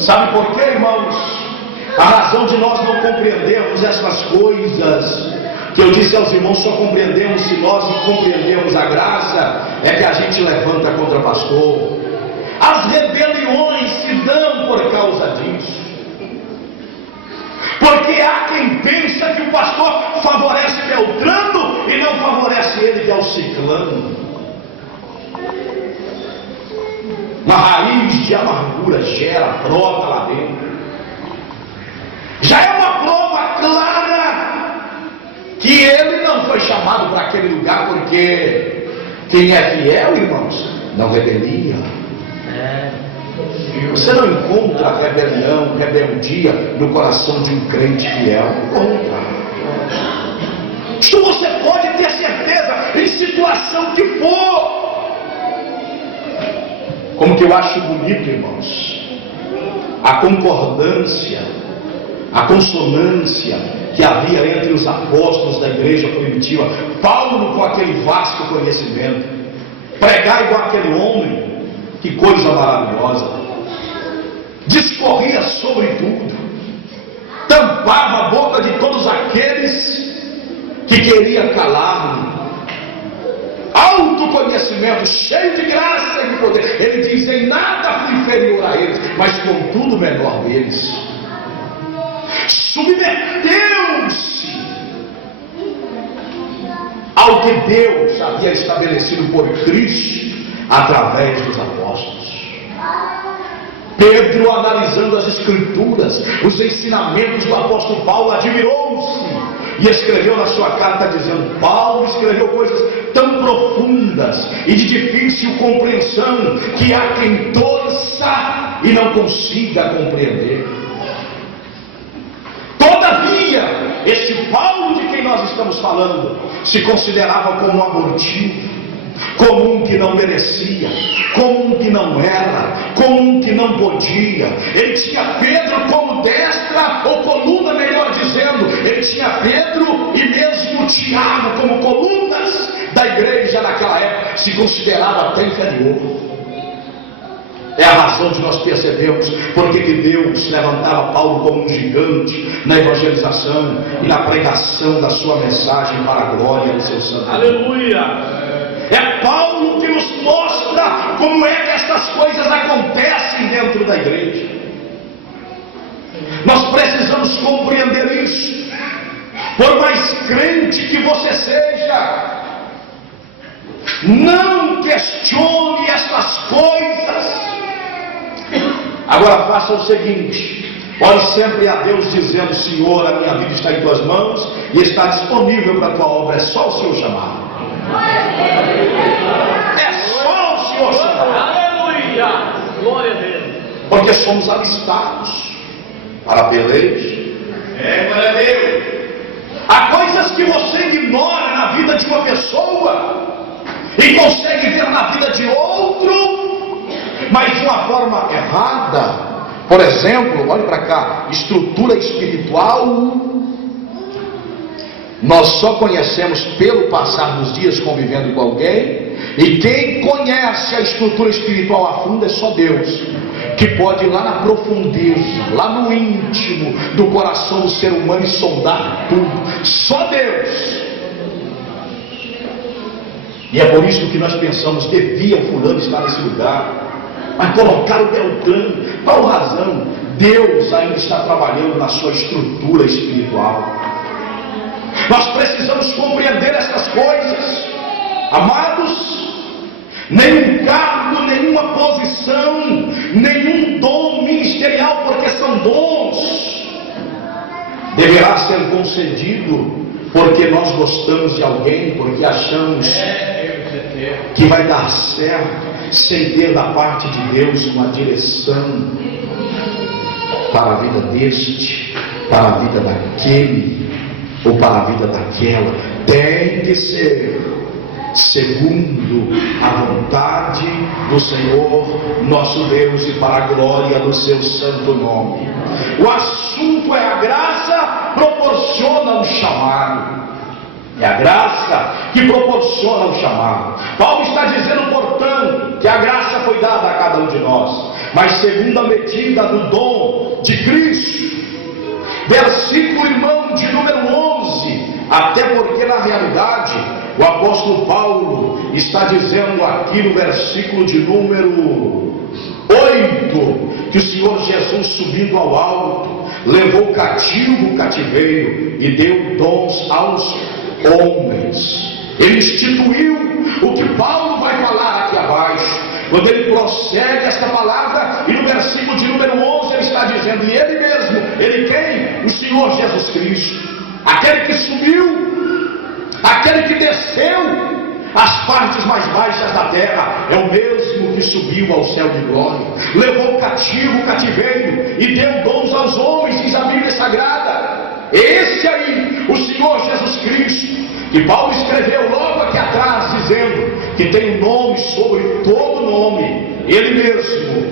Sabe por quê, irmãos? A razão de nós não compreendermos essas coisas que eu disse aos irmãos, só compreendemos se nós compreendemos a graça, é que a gente levanta contra pastor. As rebeliões se dão por causa disso. Porque há quem pensa que o pastor favorece Beltrano e não favorece ele que é o ciclano. Uma raiz de amargura gera, brota lá dentro. Já é uma prova clara que ele não foi chamado para aquele lugar porque quem é fiel, irmãos, não rebelia. Você não encontra rebelião, rebeldia no coração de um crente fiel. Encontra. Isso você pode ter certeza em situação que for. Como que eu acho bonito, irmãos, a concordância, a consonância que havia entre os apóstolos da igreja primitiva. Paulo com aquele vasto conhecimento, pregar igual aquele homem. Que coisa maravilhosa. discorria sobre tudo, tampava a boca de todos aqueles que queriam calá-lo. Autoconhecimento, cheio de graça e de poder. Ele diz: em nada fui inferior a eles, mas contudo menor deles. Submeteu-se ao que Deus havia estabelecido por Cristo através dos apóstolos. Pedro, analisando as Escrituras, os ensinamentos do apóstolo Paulo, admirou-se e escreveu na sua carta dizendo: Paulo escreveu coisas tão profundas e de difícil compreensão que há quem torça e não consiga compreender. Todavia, este Paulo de quem nós estamos falando se considerava como um abortivo, como um que não merecia, como um que não era, como um que não podia. Ele tinha Pedro como destra ou coluna, melhor dizendo. Ele tinha Pedro e mesmo Tiago como colunas da igreja naquela época. Se considerava até inferior. É a razão de nós percebermos porque que Deus levantava Paulo como um gigante na evangelização e na pregação da sua mensagem para a glória do seu santo. Aleluia! É Paulo que nos mostra como é que estas coisas acontecem dentro da igreja. Nós precisamos compreender isso. Por mais crente que você seja, não questione estas coisas. Agora faça o seguinte: ore sempre a Deus dizendo: Senhor, a minha vida está em tuas mãos e está disponível para a tua obra. É só o Senhor chamar. É só o Senhor chamar. Aleluia! Glória a Deus. Porque somos alistados para a peleja. Glória a Deus. Há coisas que você ignora na vida de uma pessoa e consegue ver na vida de outro, mas de uma forma errada. Por exemplo, olhe para cá: estrutura espiritual. Nós só conhecemos pelo passar dos dias convivendo com alguém, e quem conhece a estrutura espiritual a fundo é só Deus, que pode ir lá na profundeza, lá no íntimo do coração do ser humano e sondar tudo. Só Deus. E é por isso que nós pensamos: devia o fulano estar nesse lugar, mas colocaram o Beltrano. Qual razão? Deus ainda está trabalhando na sua estrutura espiritual. Nós precisamos compreender essas coisas. Amados, nenhum cargo, nenhuma posição, nenhum dom ministerial, porque são dons, deverá ser concedido porque nós gostamos de alguém, porque achamos que vai dar certo, sem ter da parte de Deus uma direção para a vida deste, para a vida daquele, ou para a vida daquela. Tem que ser segundo a vontade do Senhor nosso Deus e para a glória do seu santo nome. O assunto é: a graça proporciona um chamado. É a graça que proporciona um chamado. Paulo está dizendo, portanto, que a graça foi dada a cada um de nós, mas segundo a medida do dom de Cristo. Versículo, irmão, de número 11. Até porque na realidade o apóstolo Paulo está dizendo aqui no versículo de número 8 que o Senhor Jesus, subindo ao alto, levou cativo o cativeiro e deu dons aos homens. Ele instituiu o que Paulo vai falar aqui abaixo, quando ele prossegue esta palavra, e no versículo de número 11 ele está dizendo: e ele mesmo, ele quem? O Senhor Jesus Cristo, aquele que subiu, aquele que desceu as partes mais baixas da terra, é o mesmo que subiu ao céu de glória, levou cativo o cativeiro e deu dons aos homens, diz a Bíblia Sagrada. Esse aí, o Senhor Jesus Cristo, que Paulo escreveu logo aqui atrás, dizendo que tem um nome sobre todo nome, ele mesmo,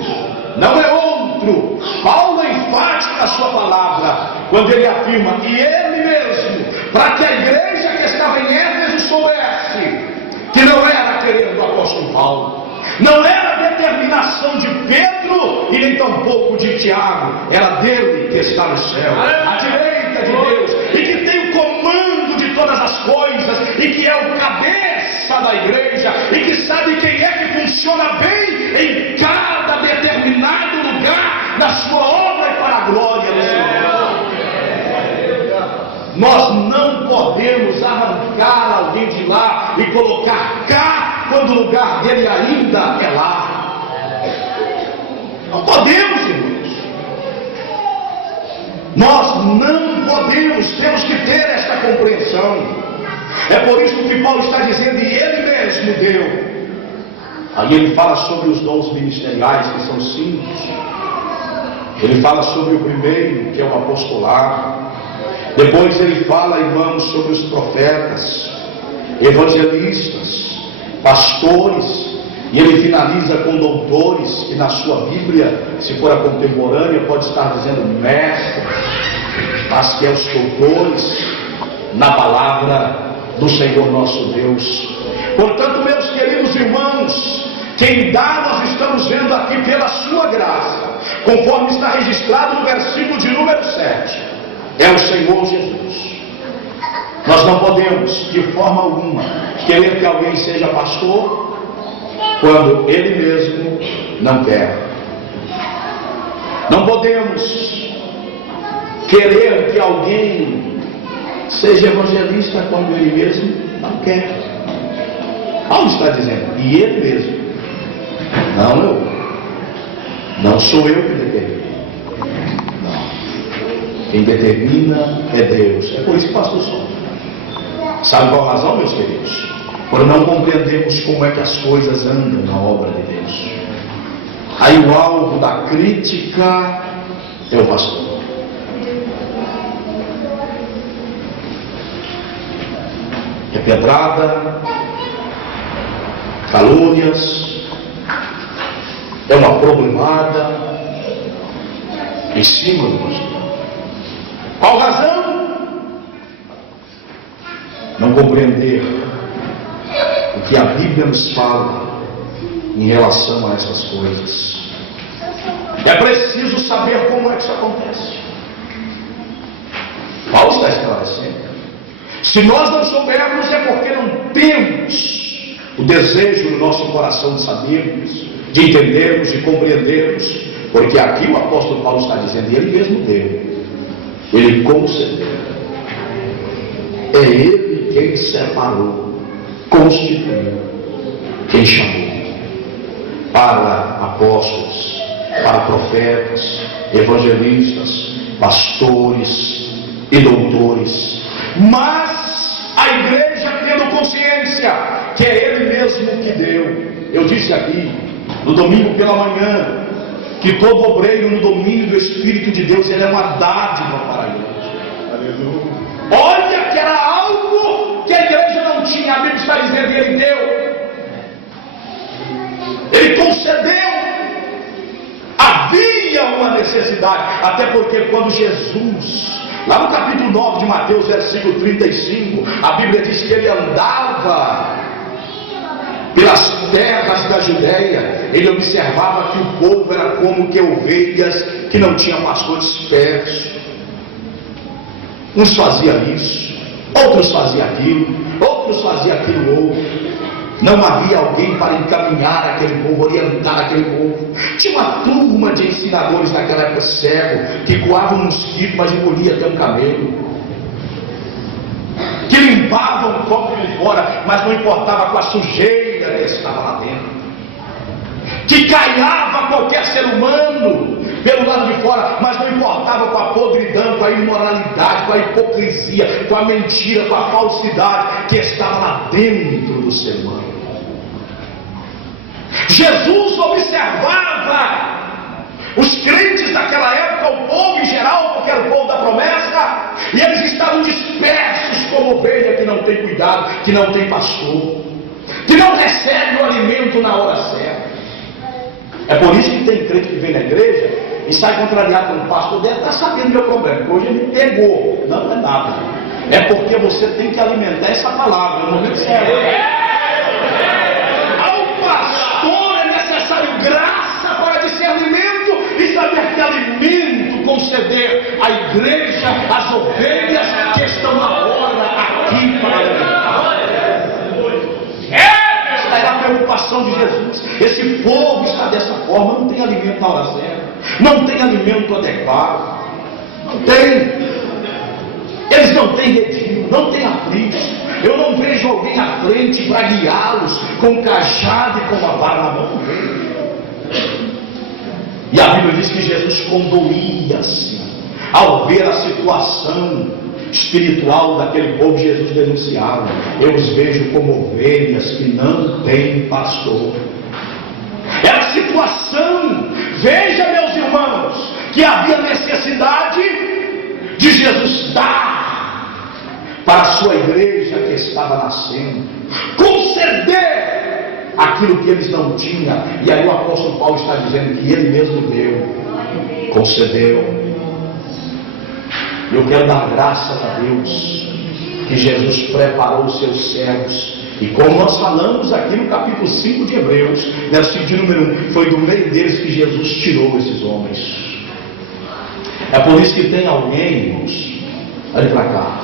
não é outro. Paulo é enfático na sua palavra, quando ele afirma: e ele mesmo, para que a igreja que estava em Éfeso soubesse que não era querendo o apóstolo Paulo, não era determinado determinação de Pedro e nem tampouco de Tiago. Era dele que está no céu, à direita de Deus, e que tem o comando de todas as coisas, e que é o cabeça da igreja, e que sabe quem é que funciona bem em cada determinado lugar na sua obra e para a glória do Senhor. Nós não podemos arrancar alguém de lá e colocar cá, quando o lugar dele ainda é lá. Não podemos, irmãos. Nós não podemos, temos que ter esta compreensão. É por isso que Paulo está dizendo, e ele mesmo deu. Aí ele fala sobre os dons ministeriais, que são 5. Ele fala sobre o primeiro, que é o apostolado. Depois ele fala, irmãos, sobre os profetas, evangelistas, pastores, e ele finaliza com doutores, que na sua Bíblia, se for a contemporânea, pode estar dizendo mestre, mas que é os doutores na palavra do Senhor nosso Deus. Portanto, meus queridos irmãos, quem dá nós estamos vendo aqui pela sua graça, conforme está registrado no versículo de número 7. É o Senhor Jesus. Nós não podemos, de forma alguma, querer que alguém seja pastor, quando ele mesmo não quer. Não podemos querer que alguém seja evangelista, quando ele mesmo não quer. Paulo está dizendo, e ele mesmo, não eu, não sou eu que determino. Quem determina é Deus. É por isso que o pastor sofre. Sabe qual a razão, meus queridos? Por não compreendermos como é que as coisas andam na obra de Deus. Aí o alvo da crítica é o pastor. É pedrada, calúnias, é uma problemada em cima do pastor. Qual razão? Não compreender o que a Bíblia nos fala em relação a essas coisas. É preciso saber como é que isso acontece. Paulo está esclarecendo. Se nós não soubermos, é porque não temos o desejo no nosso coração de sabermos, de entendermos, de compreendermos, porque aqui o apóstolo Paulo está dizendo, e ele mesmo deu. Ele concedeu. É ele quem separou, constituiu, quem chamou para apóstolos, para profetas, evangelistas, pastores e doutores. Mas a igreja, tendo consciência que é ele mesmo que deu. Eu disse aqui no domingo pela manhã que todo obreiro no domínio do Espírito de Deus, ele é uma dádiva para a igreja. Aleluia. Olha que era algo que a igreja não tinha. A Bíblia está dizendo, ele deu, ele concedeu. Havia uma necessidade, até porque quando Jesus, lá no capítulo 9 de Mateus, versículo 35, a Bíblia diz que ele andava pelas terras da Judéia, ele observava que o povo era como que ovelhas que não tinham pastor disperso. Uns faziam isso, outros faziam aquilo, outros faziam aquilo outro. Não havia alguém para encaminhar aquele povo, orientar aquele povo. Tinha uma turma de ensinadores naquela época cego, que coavam um mosquito, mas engolia até um camelo, que limpavam o copo de fora, mas não importava com a sujeira que estava lá dentro, que caiava qualquer ser humano pelo lado de fora, mas não importava com a podridão, com a imoralidade, com a hipocrisia, com a mentira, com a falsidade que estava lá dentro do ser humano. Jesus observava os crentes daquela época, o povo em geral, porque era o povo da promessa, e eles estavam dispersos como ovelha que não tem cuidado, que não tem pastor, que não recebe o alimento na hora certa. É por isso que tem crente que vem na igreja e sai contrariado com o pastor, deve estar sabendo do meu problema, porque hoje ele me pegou. Não é nada, é porque você tem que alimentar essa palavra no momento certo. Ao pastor é necessário graça conceder à igreja as ovelhas que estão na hora aqui para alimentar. Esta é a preocupação de Jesus. Esse povo está dessa forma, não tem alimento na hora certa, não tem alimento adequado, não tem. Eles não têm redil, não têm aprisco. Eu não vejo alguém à frente para guiá-los com o cajado e com a vara na mão. E a Bíblia diz que Jesus condoía-se ao ver a situação espiritual daquele povo. Jesus denunciava: eu os vejo como ovelhas que não têm pastor. É a situação. Veja, meus irmãos, que havia necessidade de Jesus dar para a sua igreja que estava nascendo, conceder aquilo que eles não tinham. E aí o apóstolo Paulo está dizendo que ele mesmo deu, concedeu. Eu quero dar graças a Deus que Jesus preparou os seus servos. E como nós falamos aqui no capítulo 5 de Hebreus, versículo de número 1, foi do meio deles que Jesus tirou esses homens. É por isso que tem alguém, irmãos, olha para cá,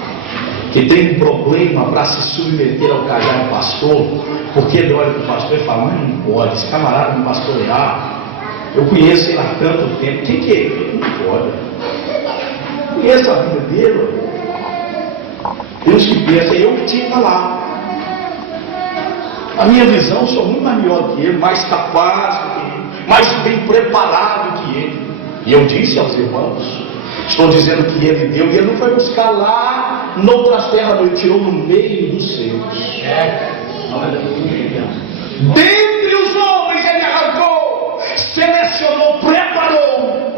que tem um problema para se submeter ao cajado do pastor, porque ele olha para o pastor e fala: mas não pode, esse camarada me pastorear, eu conheço ele há tanto tempo, quem que é ele? Não pode, eu conheço a vida dele. Deus que pensa, eu que tinha lá, a minha visão, eu sou muito mais melhor que ele, mais capaz do que ele, mais bem preparado que ele. E eu disse aos irmãos, estou dizendo que ele deu, e ele não foi buscar lá noutras terras, ele tirou no meio dos seus. Dentre os homens ele arrancou, selecionou, preparou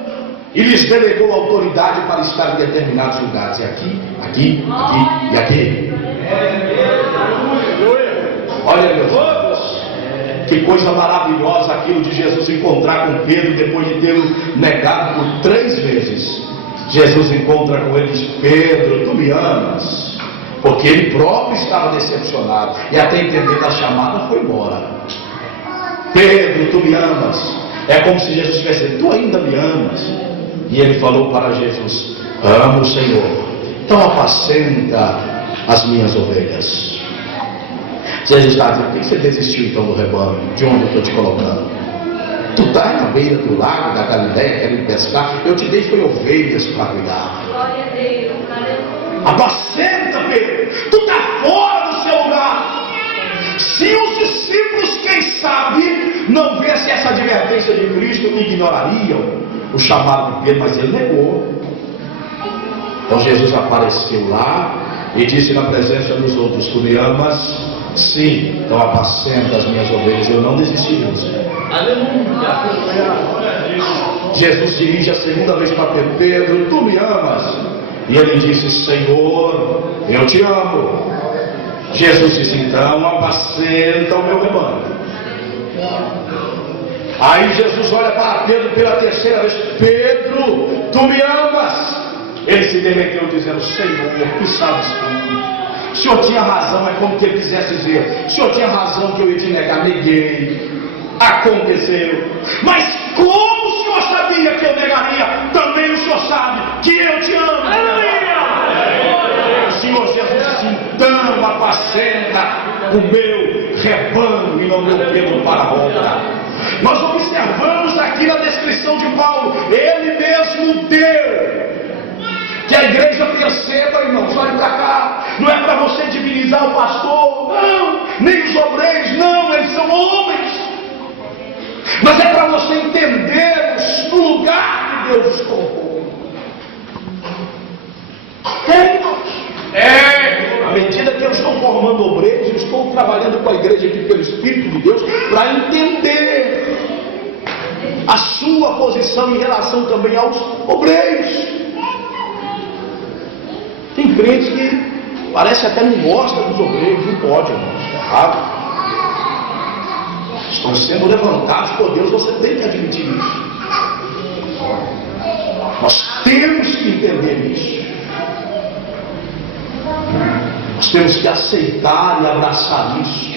e lhes delegou autoridade para estar em determinados lugares. E aqui, aqui, aqui e aqui. Olha, meus irmãos, que coisa maravilhosa aquilo de Jesus encontrar com Pedro depois de tê-lo negado por 3 vezes. Jesus encontra com ele e diz: Pedro, tu me amas? Porque ele próprio estava decepcionado e até entender a chamada foi embora. Pedro, tu me amas? É como se Jesus tivesse dito: tu ainda me amas? E ele falou para Jesus: amo o Senhor, então apacenta as minhas ovelhas. Jesus está dizendo: por que você desistiu então do rebanho? De onde eu estou te colocando? Tu está na beira do lago da Galileia querendo pescar. Eu te dei foi ovelhas para cuidar. Glória a Deus. Apacenta, Pedro. Tu está fora do seu lugar. Se os discípulos, quem sabe, não vissem essa advertência de Cristo, ignorariam o chamado de Pedro, mas ele negou. Então Jesus apareceu lá e disse na presença dos outros: tu me amas? Sim, então apacenta as minhas ovelhas. Eu não desisti de você. Aleluia. Jesus dirige a segunda vez para Pedro: Pedro, tu me amas? E ele disse: Senhor, eu te amo. Jesus disse: então apacenta o meu rebanho. Aí Jesus olha para Pedro pela terceira vez: Pedro, tu me amas? Ele se derreteu dizendo: Senhor, tu sabes tudo. O Senhor tinha razão, é como que ele quisesse dizer: o Senhor tinha razão que eu ia te negar. Neguei, aconteceu. Mas como o Senhor sabia que eu negaria, também o Senhor sabe que eu te amo. O Senhor Jesus disse: então apacenta o meu rebanho e não meu Pedro para a obra. Nós observamos aqui na descrição de Paulo, ele mesmo deu. Que a igreja perceba, irmãos, olhe para cá. Não é para você divinizar o pastor, não, nem os obreiros, não, eles são homens. Mas é para você entender o lugar que Deus os colocou. À medida que eu estou formando obreiros, eu estou trabalhando com a igreja aqui pelo Espírito de Deus para entender a sua posição em relação também aos obreiros. Tem crentes que parece até não gosta dos obreiros, não pode, irmão, está errado. Estão sendo levantados por Deus, você tem que admitir isso. Nós temos que entender isso. Nós temos que aceitar e abraçar isso.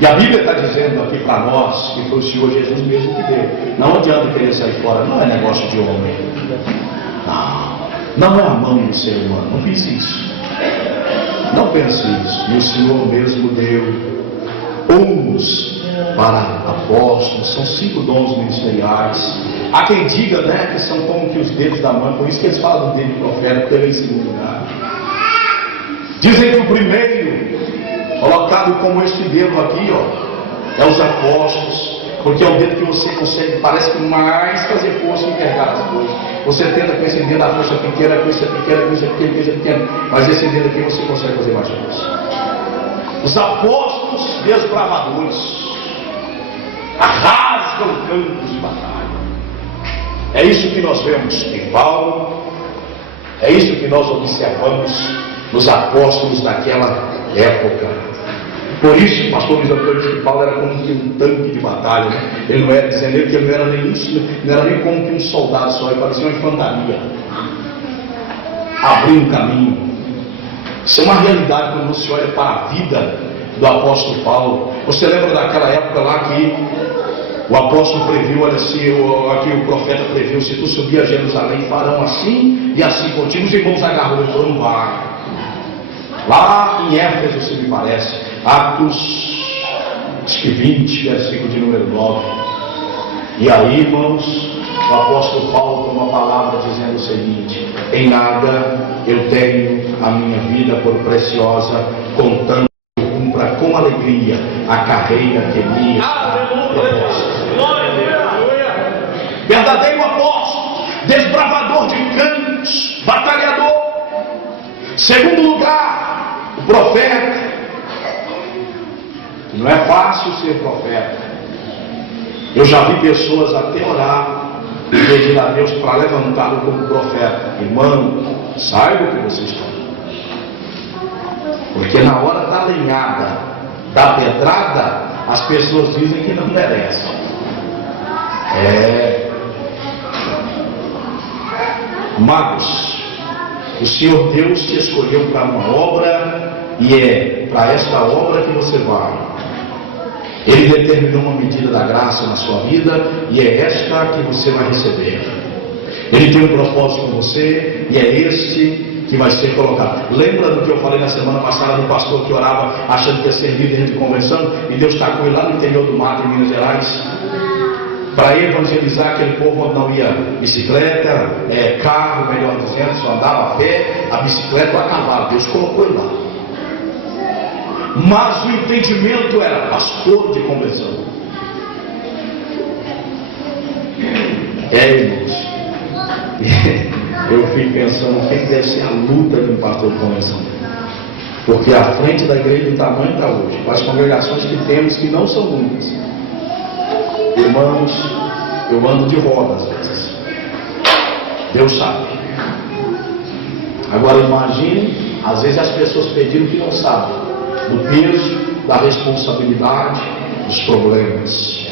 E a Bíblia está dizendo aqui para nós que foi o Senhor Jesus mesmo que deu. Não adianta querer sair fora, não é negócio de homem. Não é a mão do ser humano, não pense isso. Não pense isso. E o Senhor mesmo deu uns para apóstolos, são 5 dons ministeriais. Há quem diga, né, que são como que os dedos da mão, por isso que eles falam do dedo do profeta, porque ele é em segundo lugar. Dizem que o primeiro, colocado como este dedo aqui, ó, é os apóstolos, porque é o dedo que você consegue, parece que mais fazer força em carregar as coisas. Você tenta com esse dedo a força pequena, coisa pequena, coisa pequena, coisa pequena, mas esse dedo aqui você consegue fazer mais força. Os apóstolos desbravadores arrasam campos de batalha. É isso que nós vemos em Paulo, é isso que nós observamos nos apóstolos daquela época. Por isso, o pastor Luiz Antônio disse que Paulo era como que um tanque de batalha, né? Ele não era dizendo que ele não era nem como que um soldado só, ele parecia uma infantaria. Abriu um caminho. Isso é uma realidade quando você olha para a vida do apóstolo Paulo. Você lembra daquela época lá que o apóstolo previu, olha assim, aqui o profeta previu, se tu subir a Jerusalém, farão assim e assim contigo. Os irmãos agarrou e falou, não vai. Lá em Éfeso, se me parece, Atos, acho que 20, versículo de número 9. E aí, irmãos, o apóstolo Paulo tem uma palavra dizendo o seguinte: em nada eu tenho a minha vida por preciosa, contando que eu cumpra com alegria a carreira que me está proposta. Verdadeiro apóstolo, desbravador de campos, batalhador. Segundo lugar, o profeta. Não é fácil ser profeta. Eu já vi pessoas até orar e pedir a Deus para levantá-lo como profeta. Irmão, saiba o que você está. Porque na hora da lenhada, da pedrada, as pessoas dizem que não merecem. Amados, o Senhor Deus te escolheu para uma obra e é para esta obra que você vai. Ele determinou uma medida da graça na sua vida e é esta que você vai receber. Ele tem um propósito com você e é este que vai ser colocado. Lembra do que eu falei na semana passada do pastor que orava achando que ia ser líder de convenção e Deus tacou ele lá no interior do mato em Minas Gerais para evangelizar aquele povo onde não ia bicicleta, carro, melhor dizendo, só andava a pé, a bicicleta ou a cavalo. Deus colocou ele lá. Mas o entendimento era pastor de convenção. Irmãos, eu fico pensando quem deve ser a luta de um pastor de convenção. Porque à frente da igreja do tamanho está hoje, com as congregações que temos que não são muitas. Irmãos, eu ando de roda às vezes. Deus sabe. Agora imagine, às vezes as pessoas pedindo que não sabem do peso, da responsabilidade, dos problemas.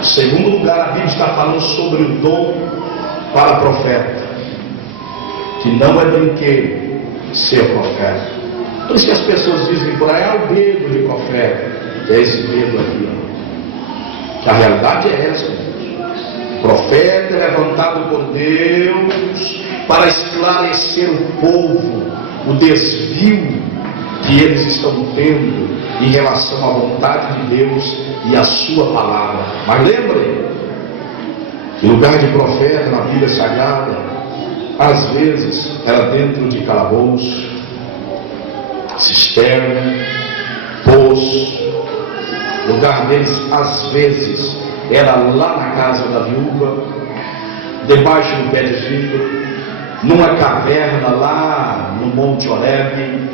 Em segundo lugar, a Bíblia está falando sobre o dom para profeta, que não é brinquedo ser profeta. Por isso que as pessoas dizem por aí, o dedo de profeta, é esse dedo aqui, ó. Que a realidade é essa. O profeta é levantado por Deus para esclarecer o povo, o desvio que eles estão tendo em relação à vontade de Deus e à sua palavra. Mas lembrem, o lugar de profeta na Bíblia Sagrada, às vezes, era dentro de calabouço, cisterna, poço. O lugar deles, às vezes, era lá na casa da viúva, debaixo do pé de vidro, numa caverna lá no Monte Horebe.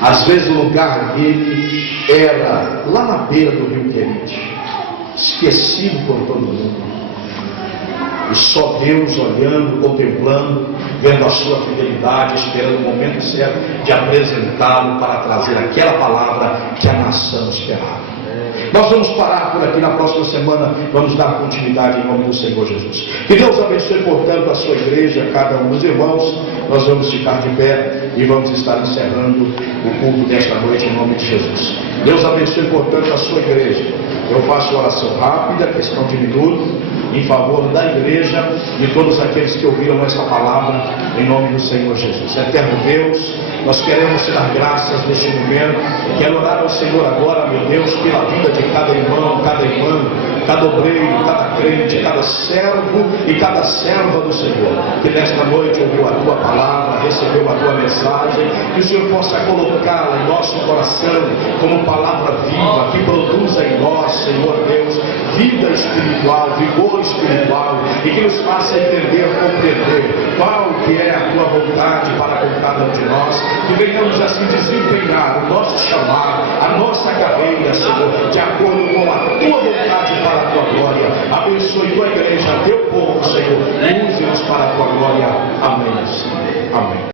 Às vezes o lugar dele era lá na beira do rio Querite, esquecido por todo mundo. E só Deus olhando, contemplando, vendo a sua fidelidade, esperando o momento certo de apresentá-lo para trazer aquela palavra que a nação esperava. Nós vamos parar por aqui, na próxima semana vamos dar continuidade em nome do Senhor Jesus. Que Deus abençoe, portanto, a sua igreja, cada um dos irmãos. nós vamos ficar de pé e vamos estar encerrando o culto desta noite em nome de Jesus. Deus abençoe, portanto, a sua igreja. Eu faço oração rápida, questão de minuto, em favor da igreja e de todos aqueles que ouviram esta palavra, em nome do Senhor Jesus. Eterno Deus, nós queremos te dar graças neste momento. Quero orar ao Senhor agora, meu Deus, pela vida de cada irmão, cada irmã, cada obreiro, cada crente, cada servo e cada serva do Senhor, que nesta noite ouviu a tua palavra, recebeu a tua mensagem, que o Senhor possa colocá-la em nosso coração como palavra viva, que produza em nós, Senhor Deus, vida espiritual, vigor espiritual, e que nos faça entender, compreender qual que é a tua vontade para com cada um de nós, que venhamos assim desempenhar o nosso chamado, a nossa carreira, Senhor, de acordo com a tua vontade para a tua glória. Abençoe tua igreja, teu povo, Senhor, use-nos para a tua glória. Amém. Amém.